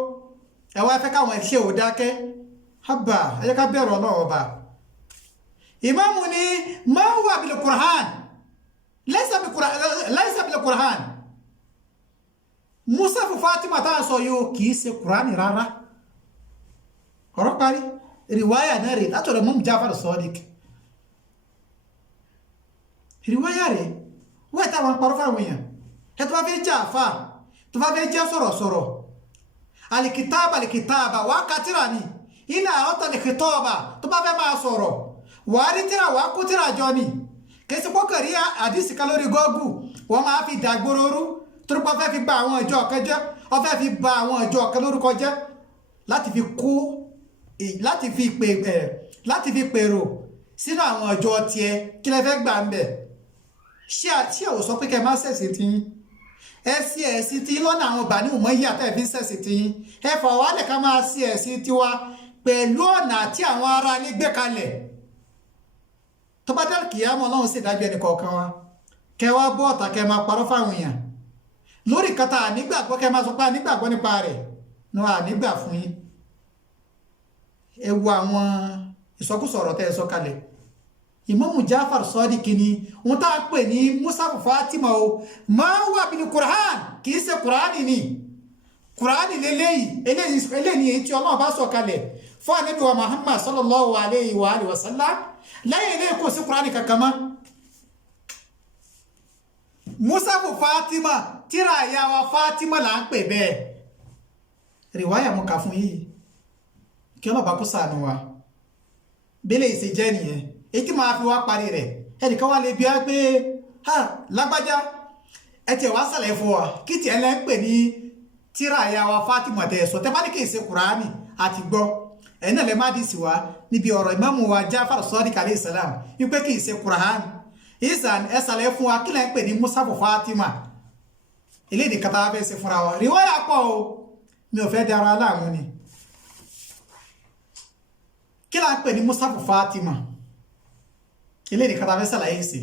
ẹ wá fẹ́ káwọn ṣe ò dákẹ́ hábà ẹ jẹ́ ká bẹ̀rù Ọlọ́run ọba ìmáàmù ni ma huwa bil Qur'an laysa bil Qur'an musafu Fatima tá a sọ yóò kìí ṣe Qur'ani rárá ọ̀rọ̀ parí riwaya náà rẹ̀ látọ̀rọ̀ Imam Jafar Sadiq riwaya rẹ̀ wọ́n táwọn parọ́ fáwọn èèyàn ẹ tó bá fẹ́ jẹ́ àfà tó bá fẹ́ jẹ́ sọ̀rọ̀sọ̀rọ̀ alikitaba wà kátìrà ni iná ọ̀tọ̀ alikitaba tó bá fẹ́ máa sọ̀rọ̀ wà á rí tíra wà á kó tíra jọ ni kẹsì pọ́kàrí àdìsí kan lórí gọ́ọ̀gù wọ́n máa fi dàgbòrò torípọ̀ fẹ́ fi bà àwọn ìjọ kan jẹ́ ó fẹ́ fi bà àwọn ìjọ kan lórúkọ jẹ́ láti fi pèrò sínú àwọn ìjọ tiẹ̀ kí lẹ fẹ́ gbà ń bẹ̀ ṣé ò sọ pé kẹ má ṣẹ̀sìn tí yín ẹ sí ẹ̀sìn tí lọ́nà àwọn Bani Umayya tẹ́ fi ń ṣẹ̀sìn tí yín ẹ fà wálẹ̀ ká máa sí ẹ̀sìn tiwa pẹ̀lú ọ̀nà tí àwọn ará ilé gbé kalẹ̀ tó bá dẹ́rù kìyàmọ́ Ọlọ́run sì dájú ẹnì kọ̀ọ̀kan wa kẹ wá bọ́ ọ̀tà kẹ máa parọ́ fáwọn èèyàn lórí kata ànígbàgbọ́ kẹ máa sọ pé ànígbàgbọ́ nípa rẹ̀ ní ànígbà fún yín ẹ wo àwọn ìsọkúsọ ọ̀rọ̀ tẹ́ ẹ sọ kalẹ̀ Imamu Jafar Sadiq ni wọ́n tá a pè ní musafu Fatima o ma huwa bil Qur'an kìí ṣe Qur'ani ni Qur'ani eléyìí èyí tí Ọlọ́run bá sọ kalẹ̀ fún Ànábì wa Muhammad sallallahu alayhi wa sallam lẹ́yìn ilé kò sí Qur'ani kankan mọ́ musafu Fatima tíra ìyá wa Fatima là ń pè bẹ́ẹ̀ riwaya mo kà fún yìí kí ọlọ́ba kó ṣàánú wa bẹ́lẹ̀ ìṣe jẹ́ nìyẹn èyí máa fi wá parí rẹ̀ ẹnìkan wá lè bí wá pé ha lágbájá ẹ tiẹ̀ wá sàlẹ̀ fún wa kí tiẹ̀ lẹ́ ń pè ní tíra ìyá wa Fatima tẹ̀ sọ tẹ́ bá ní kì í ṣe Kùránì àti gbọ́ ẹ̀yin náà lè má dì sí wa níbi ọ̀rọ̀ Ìmáàmù wa Jafar Sadiq alayhi salam wípé kì í ṣe Kùránì ìsàn ẹ sàlẹ̀ fún wa kí lẹ́ ń pè ní musafu Fatima ilé ìdíkà tá a fẹ́ ṣe fúnra wa riwaya pọ̀ o mi ò fẹ́ dára aláàmú ni kí la ń pè ní musafu Fatima ilé ìdíkà tá a fẹ́ ṣàlàyé sí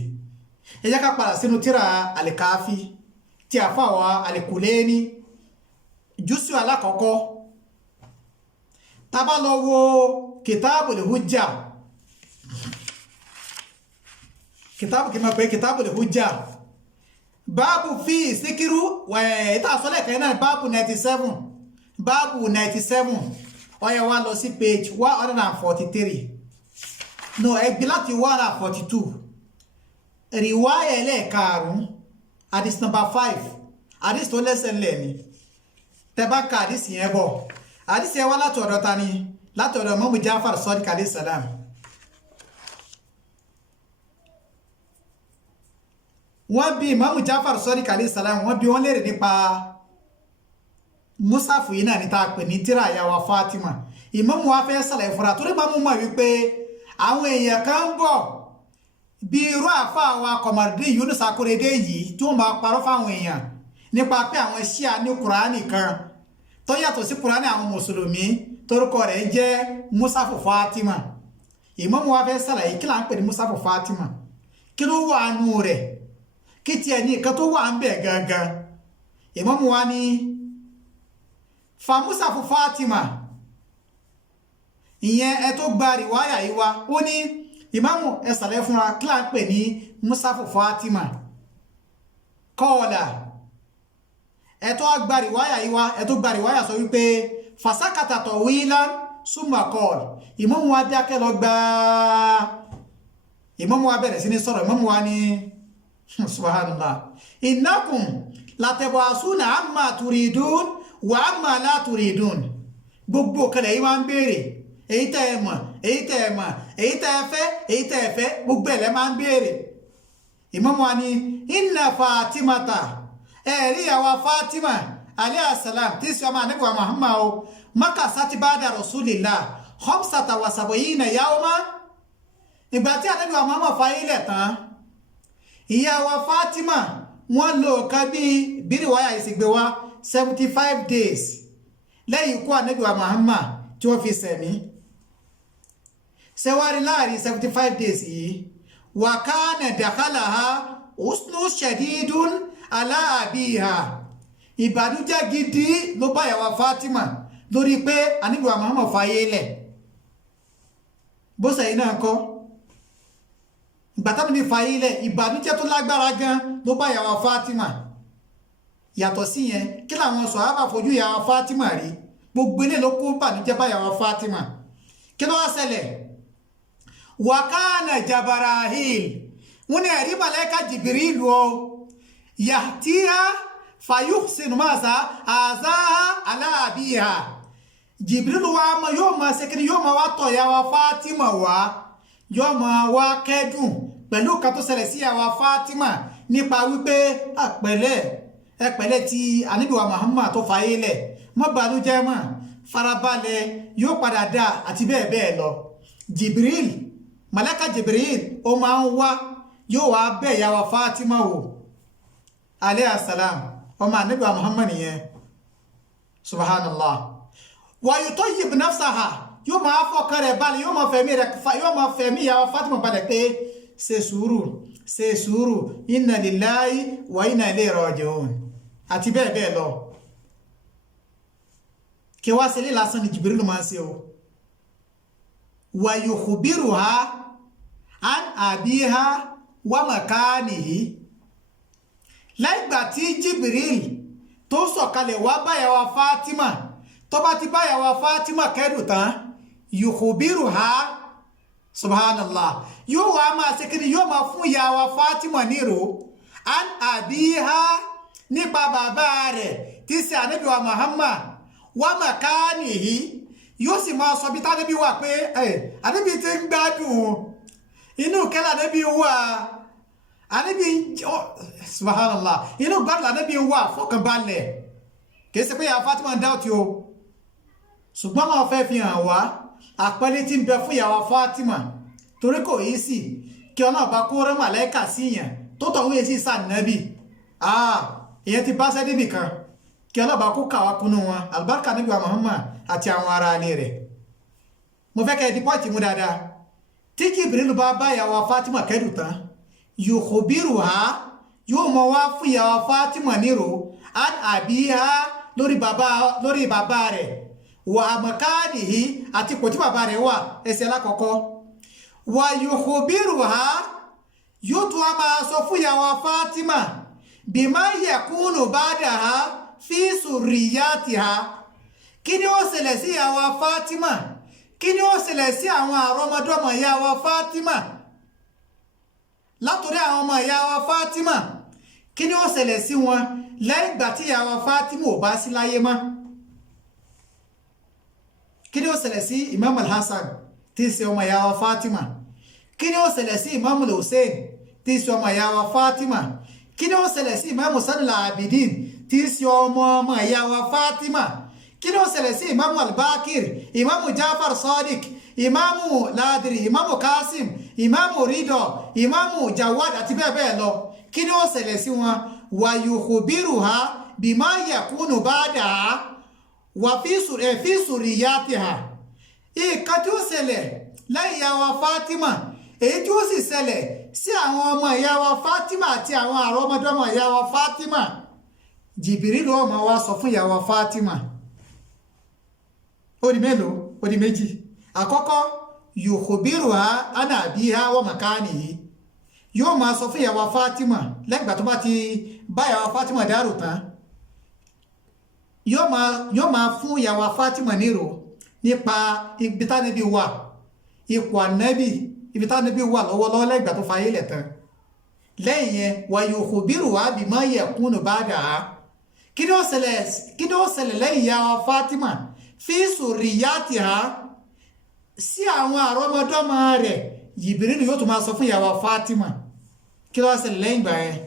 ẹ jẹ́ ká padà sínú tíra Al-Kafi tí a fà wá Al-Kuleni jùsù alákọ̀ọ́kọ́ tá bá lọ wo Kitabul Hujja kìtàbù kí n máa pè Kitabul Hujja báàbù fi ìsíkírú ìta àsọ́lẹ̀ kan náà báàbù 97 ó yá wá lọ sí page 143 no ẹgbẹ́ láti 142 riwaya ẹlẹ́ẹ̀karùn-ún hadith number 5 hadith tó lẹ́sẹ̀ ńlẹ̀ ni tẹ́bá ka hadith yẹn bọ̀ hadith yẹn wá láti ọ̀dọ̀ ta ni láti ọ̀dọ̀ Imam Jafar Sadiq alayhi salam wọ́n bí Imam Jafar Sadiq alayhi salam wọ́n bí wọ́n léèrè nípa musafu yìí náà ní ta pè ní tírà ìyàwó Fatima ìmáàmù wa fẹ́ sàlẹ̀ fúnra torí bá mú mọ̀ wípé àwọn èèyàn kan ń bọ̀ bí irú àfa àwọn Qamardeen Yunus Akorede yìí tí wọ́n máa parọ́ fáwọn èèyàn nípa pé àwọn Ṣíà ní Kùránì kan tó yàtọ̀ sí Kùránì àwọn mùsùlùmí torúkọ rẹ̀ jẹ́ musafu Fatima ìmáàmù wa fẹ́ sàlàyé kí là ń pè ní musafu Fatima kí ló wà nù rẹ̀ kí tiẹ̀ ní nǹkan tó wà ń bẹ̀ gangan ìmáàmù wa ní fa musafu Fatima ìyẹn ẹ tó gba rìwáyà yìí wá ó ní ìmáàmù ẹ sàlẹ̀ fúnra kí là ń pè ní musafu Fatima kọ́ọ̀là ẹ tó gba rìwáyà yìí wá ẹ tó gba rìwáyà sọ wípé fasakata tawilan summa qala ìmáàmù wa dákẹ́ lọ gbáà ìmáàmù wa bẹ̀rẹ̀ sí ní sọ̀rọ̀ ìmáàmù wa ní subhanallah innakum latabasuna amma turidun wa amma la turidun gbogbo kẹlẹ̀ yìí máa ń béèrè èyí tẹ́ ẹ mọ̀ èyí tẹ́ ẹ mọ̀ èyí tẹ́ ẹ fẹ́ èyí tẹ́ ẹ fẹ́ gbogbo ẹ̀lẹ́ máa ń béèrè ìmáàmù wa ní inna Fatimata ẹ̀rí àwa Fatima alayhi salam tí sọ ma nígbà Muhammad o makasati ba'da rasulillah khamsata wa sab'ina yawma ìgbà tí ànábì wa Muhammad fayé lẹ̀ tán ìyá wa Fatima wọ́n lò ká bí bíríwáyà ìsìgbé wa 75 days lẹ́yìn ikú ànábì wa Muhammad tí wọ́n fi sẹ̀mí sẹ́wárí láàrin 75 days yìí wa kana dakhalaha usnu shadidun ala abiha ìbànújẹ́ gidi ló bá ìyá wa Fatima lórí pé ànábì wa Muhammad fayé lẹ̀ bó sẹ́yìn náà kọ́ ìgbàtàbí ní fayé lẹ̀ ìbànújẹ́ tó lágbára gan ló bá ìyá wa Fatima yàtọ̀ sí yẹn kí làwọn sàhábà fojú ìyá wa Fatima rí gbogbo ilé ló kó bànújẹ́ bá ìyá wa Fatima kí ló wá ṣẹlẹ̀ wa kana Jabarahil wọ́n ní ẹ̀rí màláíkà Jibril o yahtiha fayuhsinu masa azaha ala abiha Jibril wa ma yóò máa ṣe kí ni yóò máa wá tọ̀ ìyá wa Fatima wá yóò máa wá kẹ́dùn pẹ̀lú kan tó ṣẹlẹ̀ sí ìyá wa Fatima nípa wípé ẹ̀pẹ̀lẹ́ ti ànábì wa Muhammad tó fayé lẹ̀ má bànújẹ́ mọ́ farabalẹ̀ yóò padà dá àti bẹ́ẹ̀ bẹ́ẹ̀ lọ Jibril màláíkà Jibril ó máa ń wá yóò wá bẹ̀ ìyá wa Fatima wò alayhi salam ọmọ ànábì wa Muhammad nìyẹn subhanallah wa yutayyib nafsaha yóò máa fọkàn rẹ̀ balẹ̀ yóò máa fẹ̀mí ìyá wa Fatima balẹ̀ pé ṣe sùúrù inna lillahi wa inna ilayhi raji'un àti bẹ́ẹ̀ bẹ́ẹ̀ lọ kí wá sílé lásán ni Jibril máa ń ṣe o wa yukhbiruha an abiha wa makanihi láìgbà tí Jibril tó sọ̀kalẹ̀ wá bá ìyá wa Fatima tó bá ti bá ìyá wa Fatima kẹ́dù tán yukhbiruha subhanallah yóò wá máa ṣe kí ni yóò máa fún ìyá wa Fatima níro an abiha nípa bàbá rẹ̀ tí ṣe ànábì wa Muhammad wa makanihi yóò sì máa sọ bí tánàbí wà pé ànábì ti ń gbádùn inú kẹ́lá ànábì wà ànábì subhanallah inú gbádùn ànábì wà fọkànbalẹ̀ kìí ṣe pé ìyá Fatima ń dáwọ̀tí o ṣùgbọ́n máa fẹ́ fi hàn wá àpẹẹlẹ tí ń bẹ fún ìyá wa Fatima torí kò yí sí kí ọlọ́run bá kó rán màláíkà sí yàn tó tọ̀ wíyẹ sí sànàbì ìyẹn ti bá sẹ́dí nìkan kí ọlọ́run bá kó kàwá kúnnú wọn àlùbáríkà níbi wa Muhammad àti àwọn ará ilé rẹ̀ mo fẹ́ kẹ́ ẹ di pọ́ọ̀tì mú dáadáa tí Jibril bá bá ìyá wa Fatima kẹ́dùn tán yukhbiruha yóò mọ wá fún ìyá wa Fatima níro an abiha lórí bàbá rẹ̀ wà makanihi àti kò tí bàbá rẹ̀ wà ẹsẹ̀ alákọ̀ọ́kọ́ wà yukhbiruha yóò tún a máa sọ fún ìyá wa Fatima bima yakunu ba'daha fi surriyatiha kí ni ó ṣẹlẹ̀ sí ìyá wa Fatima kí ni ó ṣẹlẹ̀ sí àwọn àrọ́mọdọ́mọ ìyá wa Fatima látòrí àwọn ọmọ ìyá wa Fatima kí ni ó ṣẹlẹ̀ sí wọn lẹ́yìn ìgbà tí ìyá wa Fatima ò bá sí láyé mọ́ kí ni ó ṣẹlẹ̀ sí Imam al-Hassan tí í ṣe ọmọ ìyá wa Fatima kí ni ó ṣẹlẹ̀ sí Imam al-Hussein tí í ṣe ọmọ ìyá wa Fatima kí ni ó ṣẹlẹ̀ sí Imam Zainul Abidin tí í ṣe ọmọ ìyá wa Fatima kí ni ó ṣẹlẹ̀ sí Imam al-Bakir Imam Jafar Sadiq Imam Ladiri Imam Kasim Imam Rido Imam Jawad àti bẹ́ẹ̀ bẹ́ẹ̀ lọ kí ni ó ṣẹlẹ̀ sí wọn wa yukhbiruha bima yakunu ba'daha wa fi suriyatiha ìkan tí ó ṣẹlẹ̀ lẹ́yìn ìyá wa Fatima èyí tí ó sì ṣẹlẹ̀ sí àwọn ọmọ ìyá wa Fatima àti àwọn àrọ́mọdọ́mọ ìyá wa Fatima Jibril ó máa wá sọ fún ìyá wa Fatima ó di mélòó ó di méjì àkọ́kọ́ yukhbiruha an abiha wa makanihi yóò máa sọ fún ìyá wa Fatima lẹ́gbà tó bá ti bá ìyá wa Fatima dárò tán yóò máa fún ìyá wa Fatima nírò nípa ibi tánàbí wà ipò ànábì ibi tánàbí wà lọ́wọ́lọ́wọ́ lẹ́gbà tó fayé lẹ̀ tán lẹ́yìn yẹn wa yukhbiruha bima yakunu ba'daha kí ni ó ṣẹlẹ̀ lẹ́yìn ìyá wa Fatima fi suriyatiha sí àwọn àrọ́mọdọ́mọ rẹ̀ Jibril yóò tún máa sọ fún ìyá wa Fatima kí ló ṣẹlẹ̀ lẹ́yìn ìgbà yẹn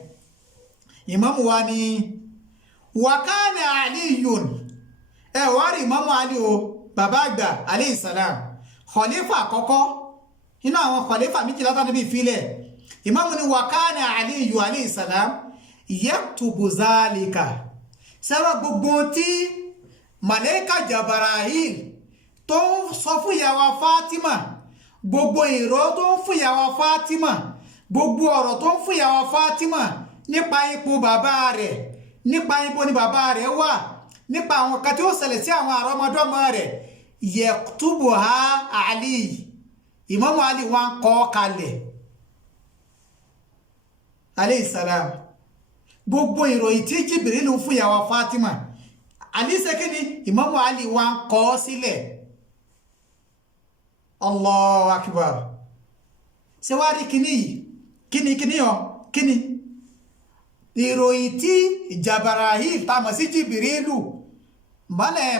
ìmáàmù wa ni wa kana Aliyun ẹ wá rí ìmáàmù Ali o bàbá àgbà alayhi salam khalifa àkọ́kọ́ nínú àwọn khalifa méjìlá tó níbi ìfilẹ̀ ìmáàmù ni wa kana Aliyu alayhi salam yaktubu zalika sẹ́wọ́n gbogbo tí Màláíkà Jabra'il tó ń sọ fún ìyá wa Fatima gbogbo ìró tó ń fún ìyá wa Fatima gbogbo ọ̀rọ̀ tó ń fún ìyá wa Fatima nípa ipò bàbá rẹ̀ nípa ipò ní bàbá rẹ̀ wà nípa àwọn kan tí ó ṣẹlẹ̀ sí àwọn àrọ́mọdọ́mọ rẹ̀ yaktubuha Ali Ìmámù Ali wá ń kọ kalẹ̀ alayhi salam gbogbo ìròyìn tí Jibril ń fún ìyá wa Fatima Ali ṣe kí ni Ìmámù Ali wá ń kọ sílẹ̀ Allahu akbar ṣe wá rí kíní yìí kíní ìròyìn tí Jabra'il tamọ̀ sí Jibrilu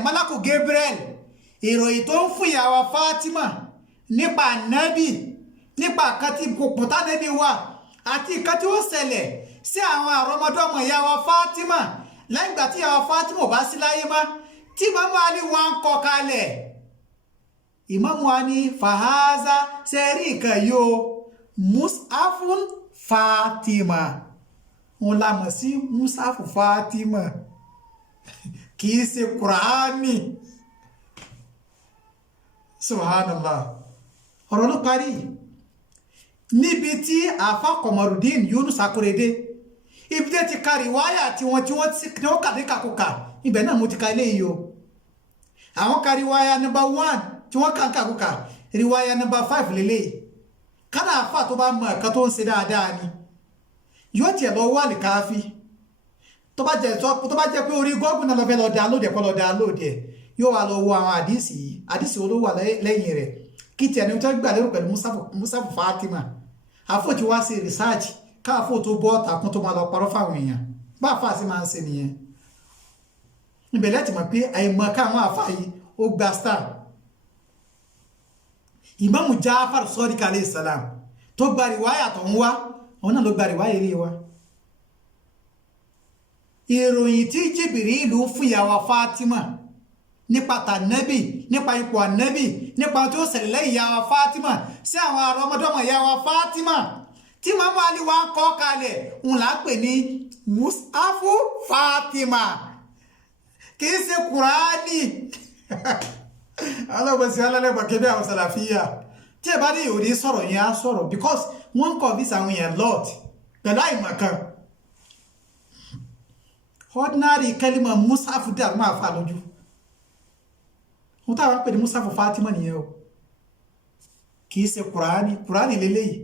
Malaku Gabriel ìròyìn tó ń fún ìyá wa Fatima nípa nábì nípa kan tí kòkòtà nábì wà àti kan tí ó ṣẹlẹ̀ sí àwọn àrọ́mọdọ́mọ ìyá wa Fatima lẹ́yìn ìgbà tí ìyá wa Fatima ò bá sí láyé mọ́ tí Ìmámù Ali wá ń kọ kalẹ̀ Ìmámù wa ní fàházà sẹ́rí nǹkan yóò Mushafun Fatima wọn la mọ̀ sí Mushafu Fatima kìí ṣe Kùránì subhanallah ọ̀rọ̀ ló parí níbi tí àfá Kọmọrùdín Yunus Akorede ibi tẹ́ ti ka rìwáyà tí wọ́n kàdé kàkùkà ibẹ̀ náà mo ti ka ilé yìí o àwọn ka rìwáyà number 1 tí wọ́n kà ń kàkùkà rìwáyà number 5 lélẹ̀ kánà àfá tó bá mọ ẹ̀ka tó ń ṣe dáadáa ni yóò tiẹ̀ lọ wà lè káfí tó bá jẹ́ pé orí Google náà lọ fẹ́ lọ download ẹ̀ yóò wá lọ wo àwọn àdísì olówó wà lẹ́yìn rẹ̀ kí tiẹ̀ ní wọ́n gbà lérò pẹ̀lú Mushafu Fatima àfò tí wá sí research káàfò tó bọ́ takún tó máa lọ parọ́ fáwọn èèyàn bá àfà sí máa ń ṣe nìyẹn ìbẹ̀lẹ̀ ti mọ̀ pé àìmọ̀ káwọn àfà yìí ó gba star Ìmámù Jafar Sadiq alayhi salam tó gba rìwáyà tó ń wá àwọn náà ló gba rìwáyà ilé wa ìròyìn tí Jibril fún ìyá wa Fatima nípa tànẹ́bì nípa ipò ànẹ́bì nípa tí ó ṣẹlẹ̀ lẹ́yìn ìyá wa Fatima sí àwọn àrọ́mọdọ́mọ ìyá wa Fatima tí Ìmámù Ali wá ń kọ kalẹ̀ ń là ń pè ní Mushafu Fatima kìí ṣe Kùránì alábọ̀sí alálẹ́gbà kébé àwọn sàlàfíà tí ẹ bá ní ìhòrí sọ̀rọ̀ yẹn á sọ̀rọ̀ because wọ́n ń convince àwọn èèyàn lot pẹ̀lú àìmọ̀kan ordinary kẹ́límà Mushafu dàrú máa fà lójú wọ́n táwọn pè ní Mushafu Fatima nìyẹn o kìí ṣe Kùránì lélẹ́yìí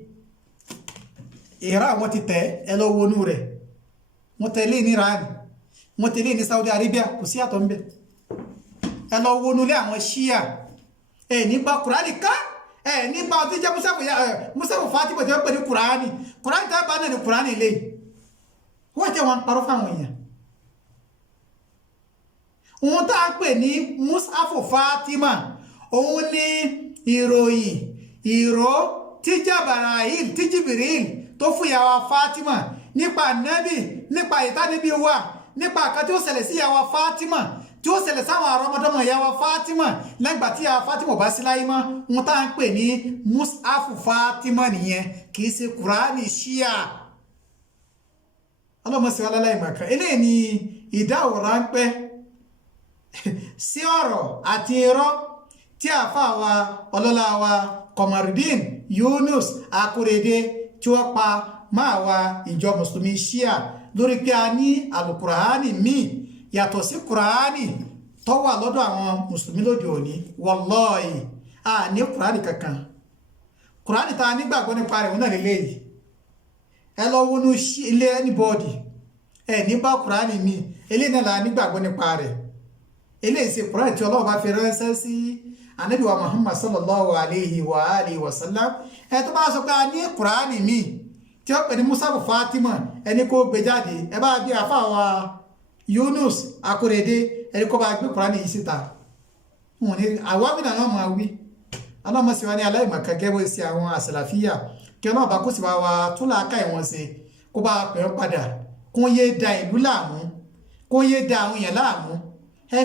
ìhẹ́rà wọ́n ti tẹ̀ ẹ lọ wọnú rẹ̀ wọ́n tẹ̀lé ní Iran wọ́n tẹ̀lé ní Saudi Arabia kò sí àtọ̀ ń bẹ̀ ẹ lọ wọnú ilé àwọn ṣíà ẹ nípa kùránì ká ẹ nípa ọtí jẹ́ musafu Fatima tí wọ́n pè ní kùránì tá a bá náà ní kùránì lé wọ́n jẹ́ wọn parọ́ fáwọn èèyàn òun tá a pè ní musafu Fatima òun ní ìròyìn ìró tí Jibril tí Jibril tó fún ìyàwó Fatima nípa nẹ́bì nípa ìtánẹ́bì wà nípa àkà tí ó ṣẹlẹ̀ sí ìyàwó Fatima tí ó ṣẹlẹ̀ sáwọn àrọ́mọdọ́mọ ìyàwó Fatima lẹ́gbà tí ìyàwó Fatima bá sí láyé mọ́ wọn tá ń pè ní musafu Fatima nìyẹn kì í ṣe kùránì ṣíà ọlọ́mọsí wa láláì mọ̀kan eléyìí ni ìdáhùn ráńpẹ́ sí ọ̀rọ̀ àti irọ́ tí àáfàá wa ọlọ́lá wa Komarudeen Yunus Akorede tí wọ́n pa máa wa ìjọ mùsùlùmí ṣíà lórí pé a ní alukuraani míì yàtọ̀ sí kuraani tó wà lọ́dọ̀ àwọn mùsùlùmí lóde òní wallahi a ní kuraani kankan kuraani tá a nígbàgbọ́ nípa rẹ̀ wọn náà lélẹ́yìí ẹ lọ wọnú ilé anybody ẹ ní bá kuraani míì eléyìí náà la nígbàgbọ́ nípa rẹ̀ eléyìí ṣe kuraani tí Ọlọ́run bá fi ránṣẹ́ sí anabi wa Muhammad sallallahu alayhi wa alihi wa sallam ẹ tó bá sọ pé a ní kuraani míì tí ó pè ní musafu Fatima ẹni kó gbé jáde ẹ bá bí àfa wa Yunus Akorede ẹni kó bá gbé kuraani yìí síta wọn ni àwa bí náà máa wí ọlọ́mọ sí wa ní aláìmọ̀kan gẹ́gẹ́ sí àwọn àsàlàfíà kí ọlọ́run bá kó sì wá wa tún láàká ìwọ̀n ṣe kó bá pè é padà kó yé da ìlú láàmú kó yé da àwọn èèyàn láàmú ẹ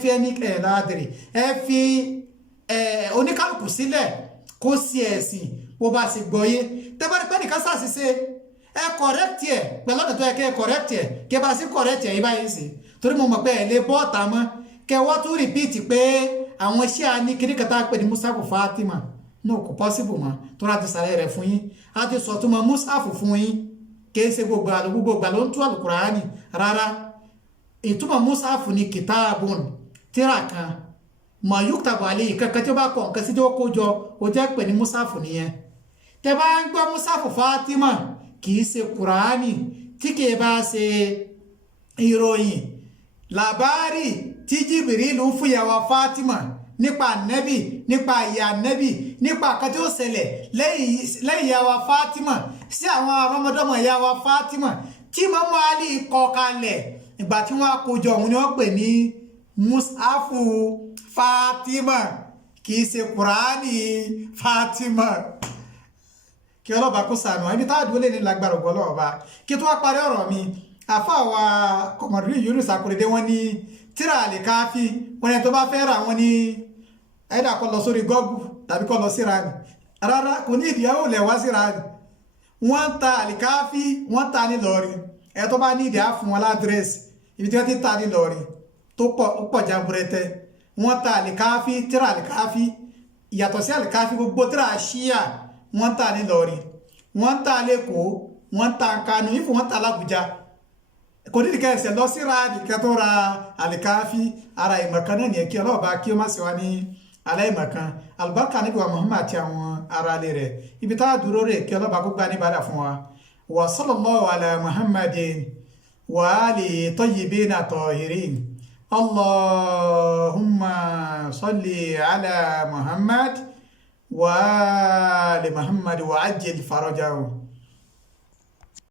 fi ẹni láàdìrì ẹ fi oníkálùkù sílẹ̀ kó sí ẹ̀sìn bó bá sì gbọ́yé tẹ́bárí pé nìkan ṣàṣìṣe ẹ kọ̀rẹ́kìtì ẹ̀ pẹ̀lú ọ̀dọ̀ tó yẹ kẹ́ ẹ kọ̀rẹ́kìtì ẹ̀ kí ẹ bá sí kọ̀rẹ́kìtì ẹ̀ yìí báyìí sí torí mo mọ̀ pé ẹ lè bọ́ ọ̀tá mọ́ kẹ wọ́n tún rìpíìtì pé àwọn iṣẹ́ a ní kiri kata pé ní musafu Fatima no kò possible mọ́ tó láti sàlẹ̀ rẹ̀ fún yín a ti sọ tó mọ musafu fún yín kìí ṣe gbogbo àgbà ló ń tú àlùkùránì rárá ìtumọ̀ musafu ní kìtàbùn tíra kan mọ̀ yúktàbù àlẹ́ yìí kankan tí ó bá kọ̀ nǹkan sí tí ó kó jọ ó jẹ́ pé ní musafu nìyẹn tẹ bá ń gbọ́ musafu Fatima kìí ṣe kùránì tí kìí bá ṣe ìròyìn làbárì tí Jibril ń fún ìyàwó Fatima nípa nẹ́bì nípa ìyá nẹ́bì nípa àkà tí ó ṣẹlẹ̀ lẹ́yìn ìyàwó Fatima sí àwọn ọmọdọ́mọ ìyàwó Fatima tí Imamu Ali kọ kalẹ̀ ìgbà tí wọ́n kójọ òun ni wọ́n pè ní musafu Fatima kìí ṣe kùránì Fatima kí ọlọ́ba kó sànù ibi táwọn àdúgbò lè ní lágbára ògbọ́ ọlọ́ọ̀ba kí tó wá parí ọ̀rọ̀ mi àfa wa Komarudeen Yunus Akorede wọn ní tíra àlìkáfí wọn ni tó bá fẹ́ ra wọn ní ẹ̀dà kọ́ lọ sórí Google tàbí kọ́ lọ síra ni rárá kò ní ìdíyàwó lẹ̀ wá síra ni wọ́n ta àlìkáfí wọ́n ta ní Ìlọrin ẹ̀ tó bá ní ìdí á fún wọn ládírẹ́sì ibi tí wọ́n ti ta ní Ìlọrin tó pọ̀ jamburẹtẹ wọ́n ta àlìkáfí tíra àlìkáfí ìyàtọ̀ sí àlìkáfí gbogbo tíra ṣíà wọ́n ta ní Ìlọrin wọ́n ta lẹ́kọ̀ọ́ wọ́n ta Kánò ìfò wọ́n ta l'Ábùjá kò ní ìdíkẹ́ ẹsẹ̀ lọ síra nìkan tó ra àlìkáfí ara ìmọ̀kan náà nìyẹn kí ọlọ́ọ̀bá kí ó má sì wá ní aláìmọ̀kan alùbáríkà níbi wa Muhammad àti àwọn ará ilé rẹ̀ ibi tá a dúró rè kí ọlọ́ọ̀bá kó gbá ní ìbádà fún wa wa sallallahu ala Muhammadin wa alihi tayyibina tahirin Allahumma salli ala Muhammad wa ali Muhammad wa ajil farajahu.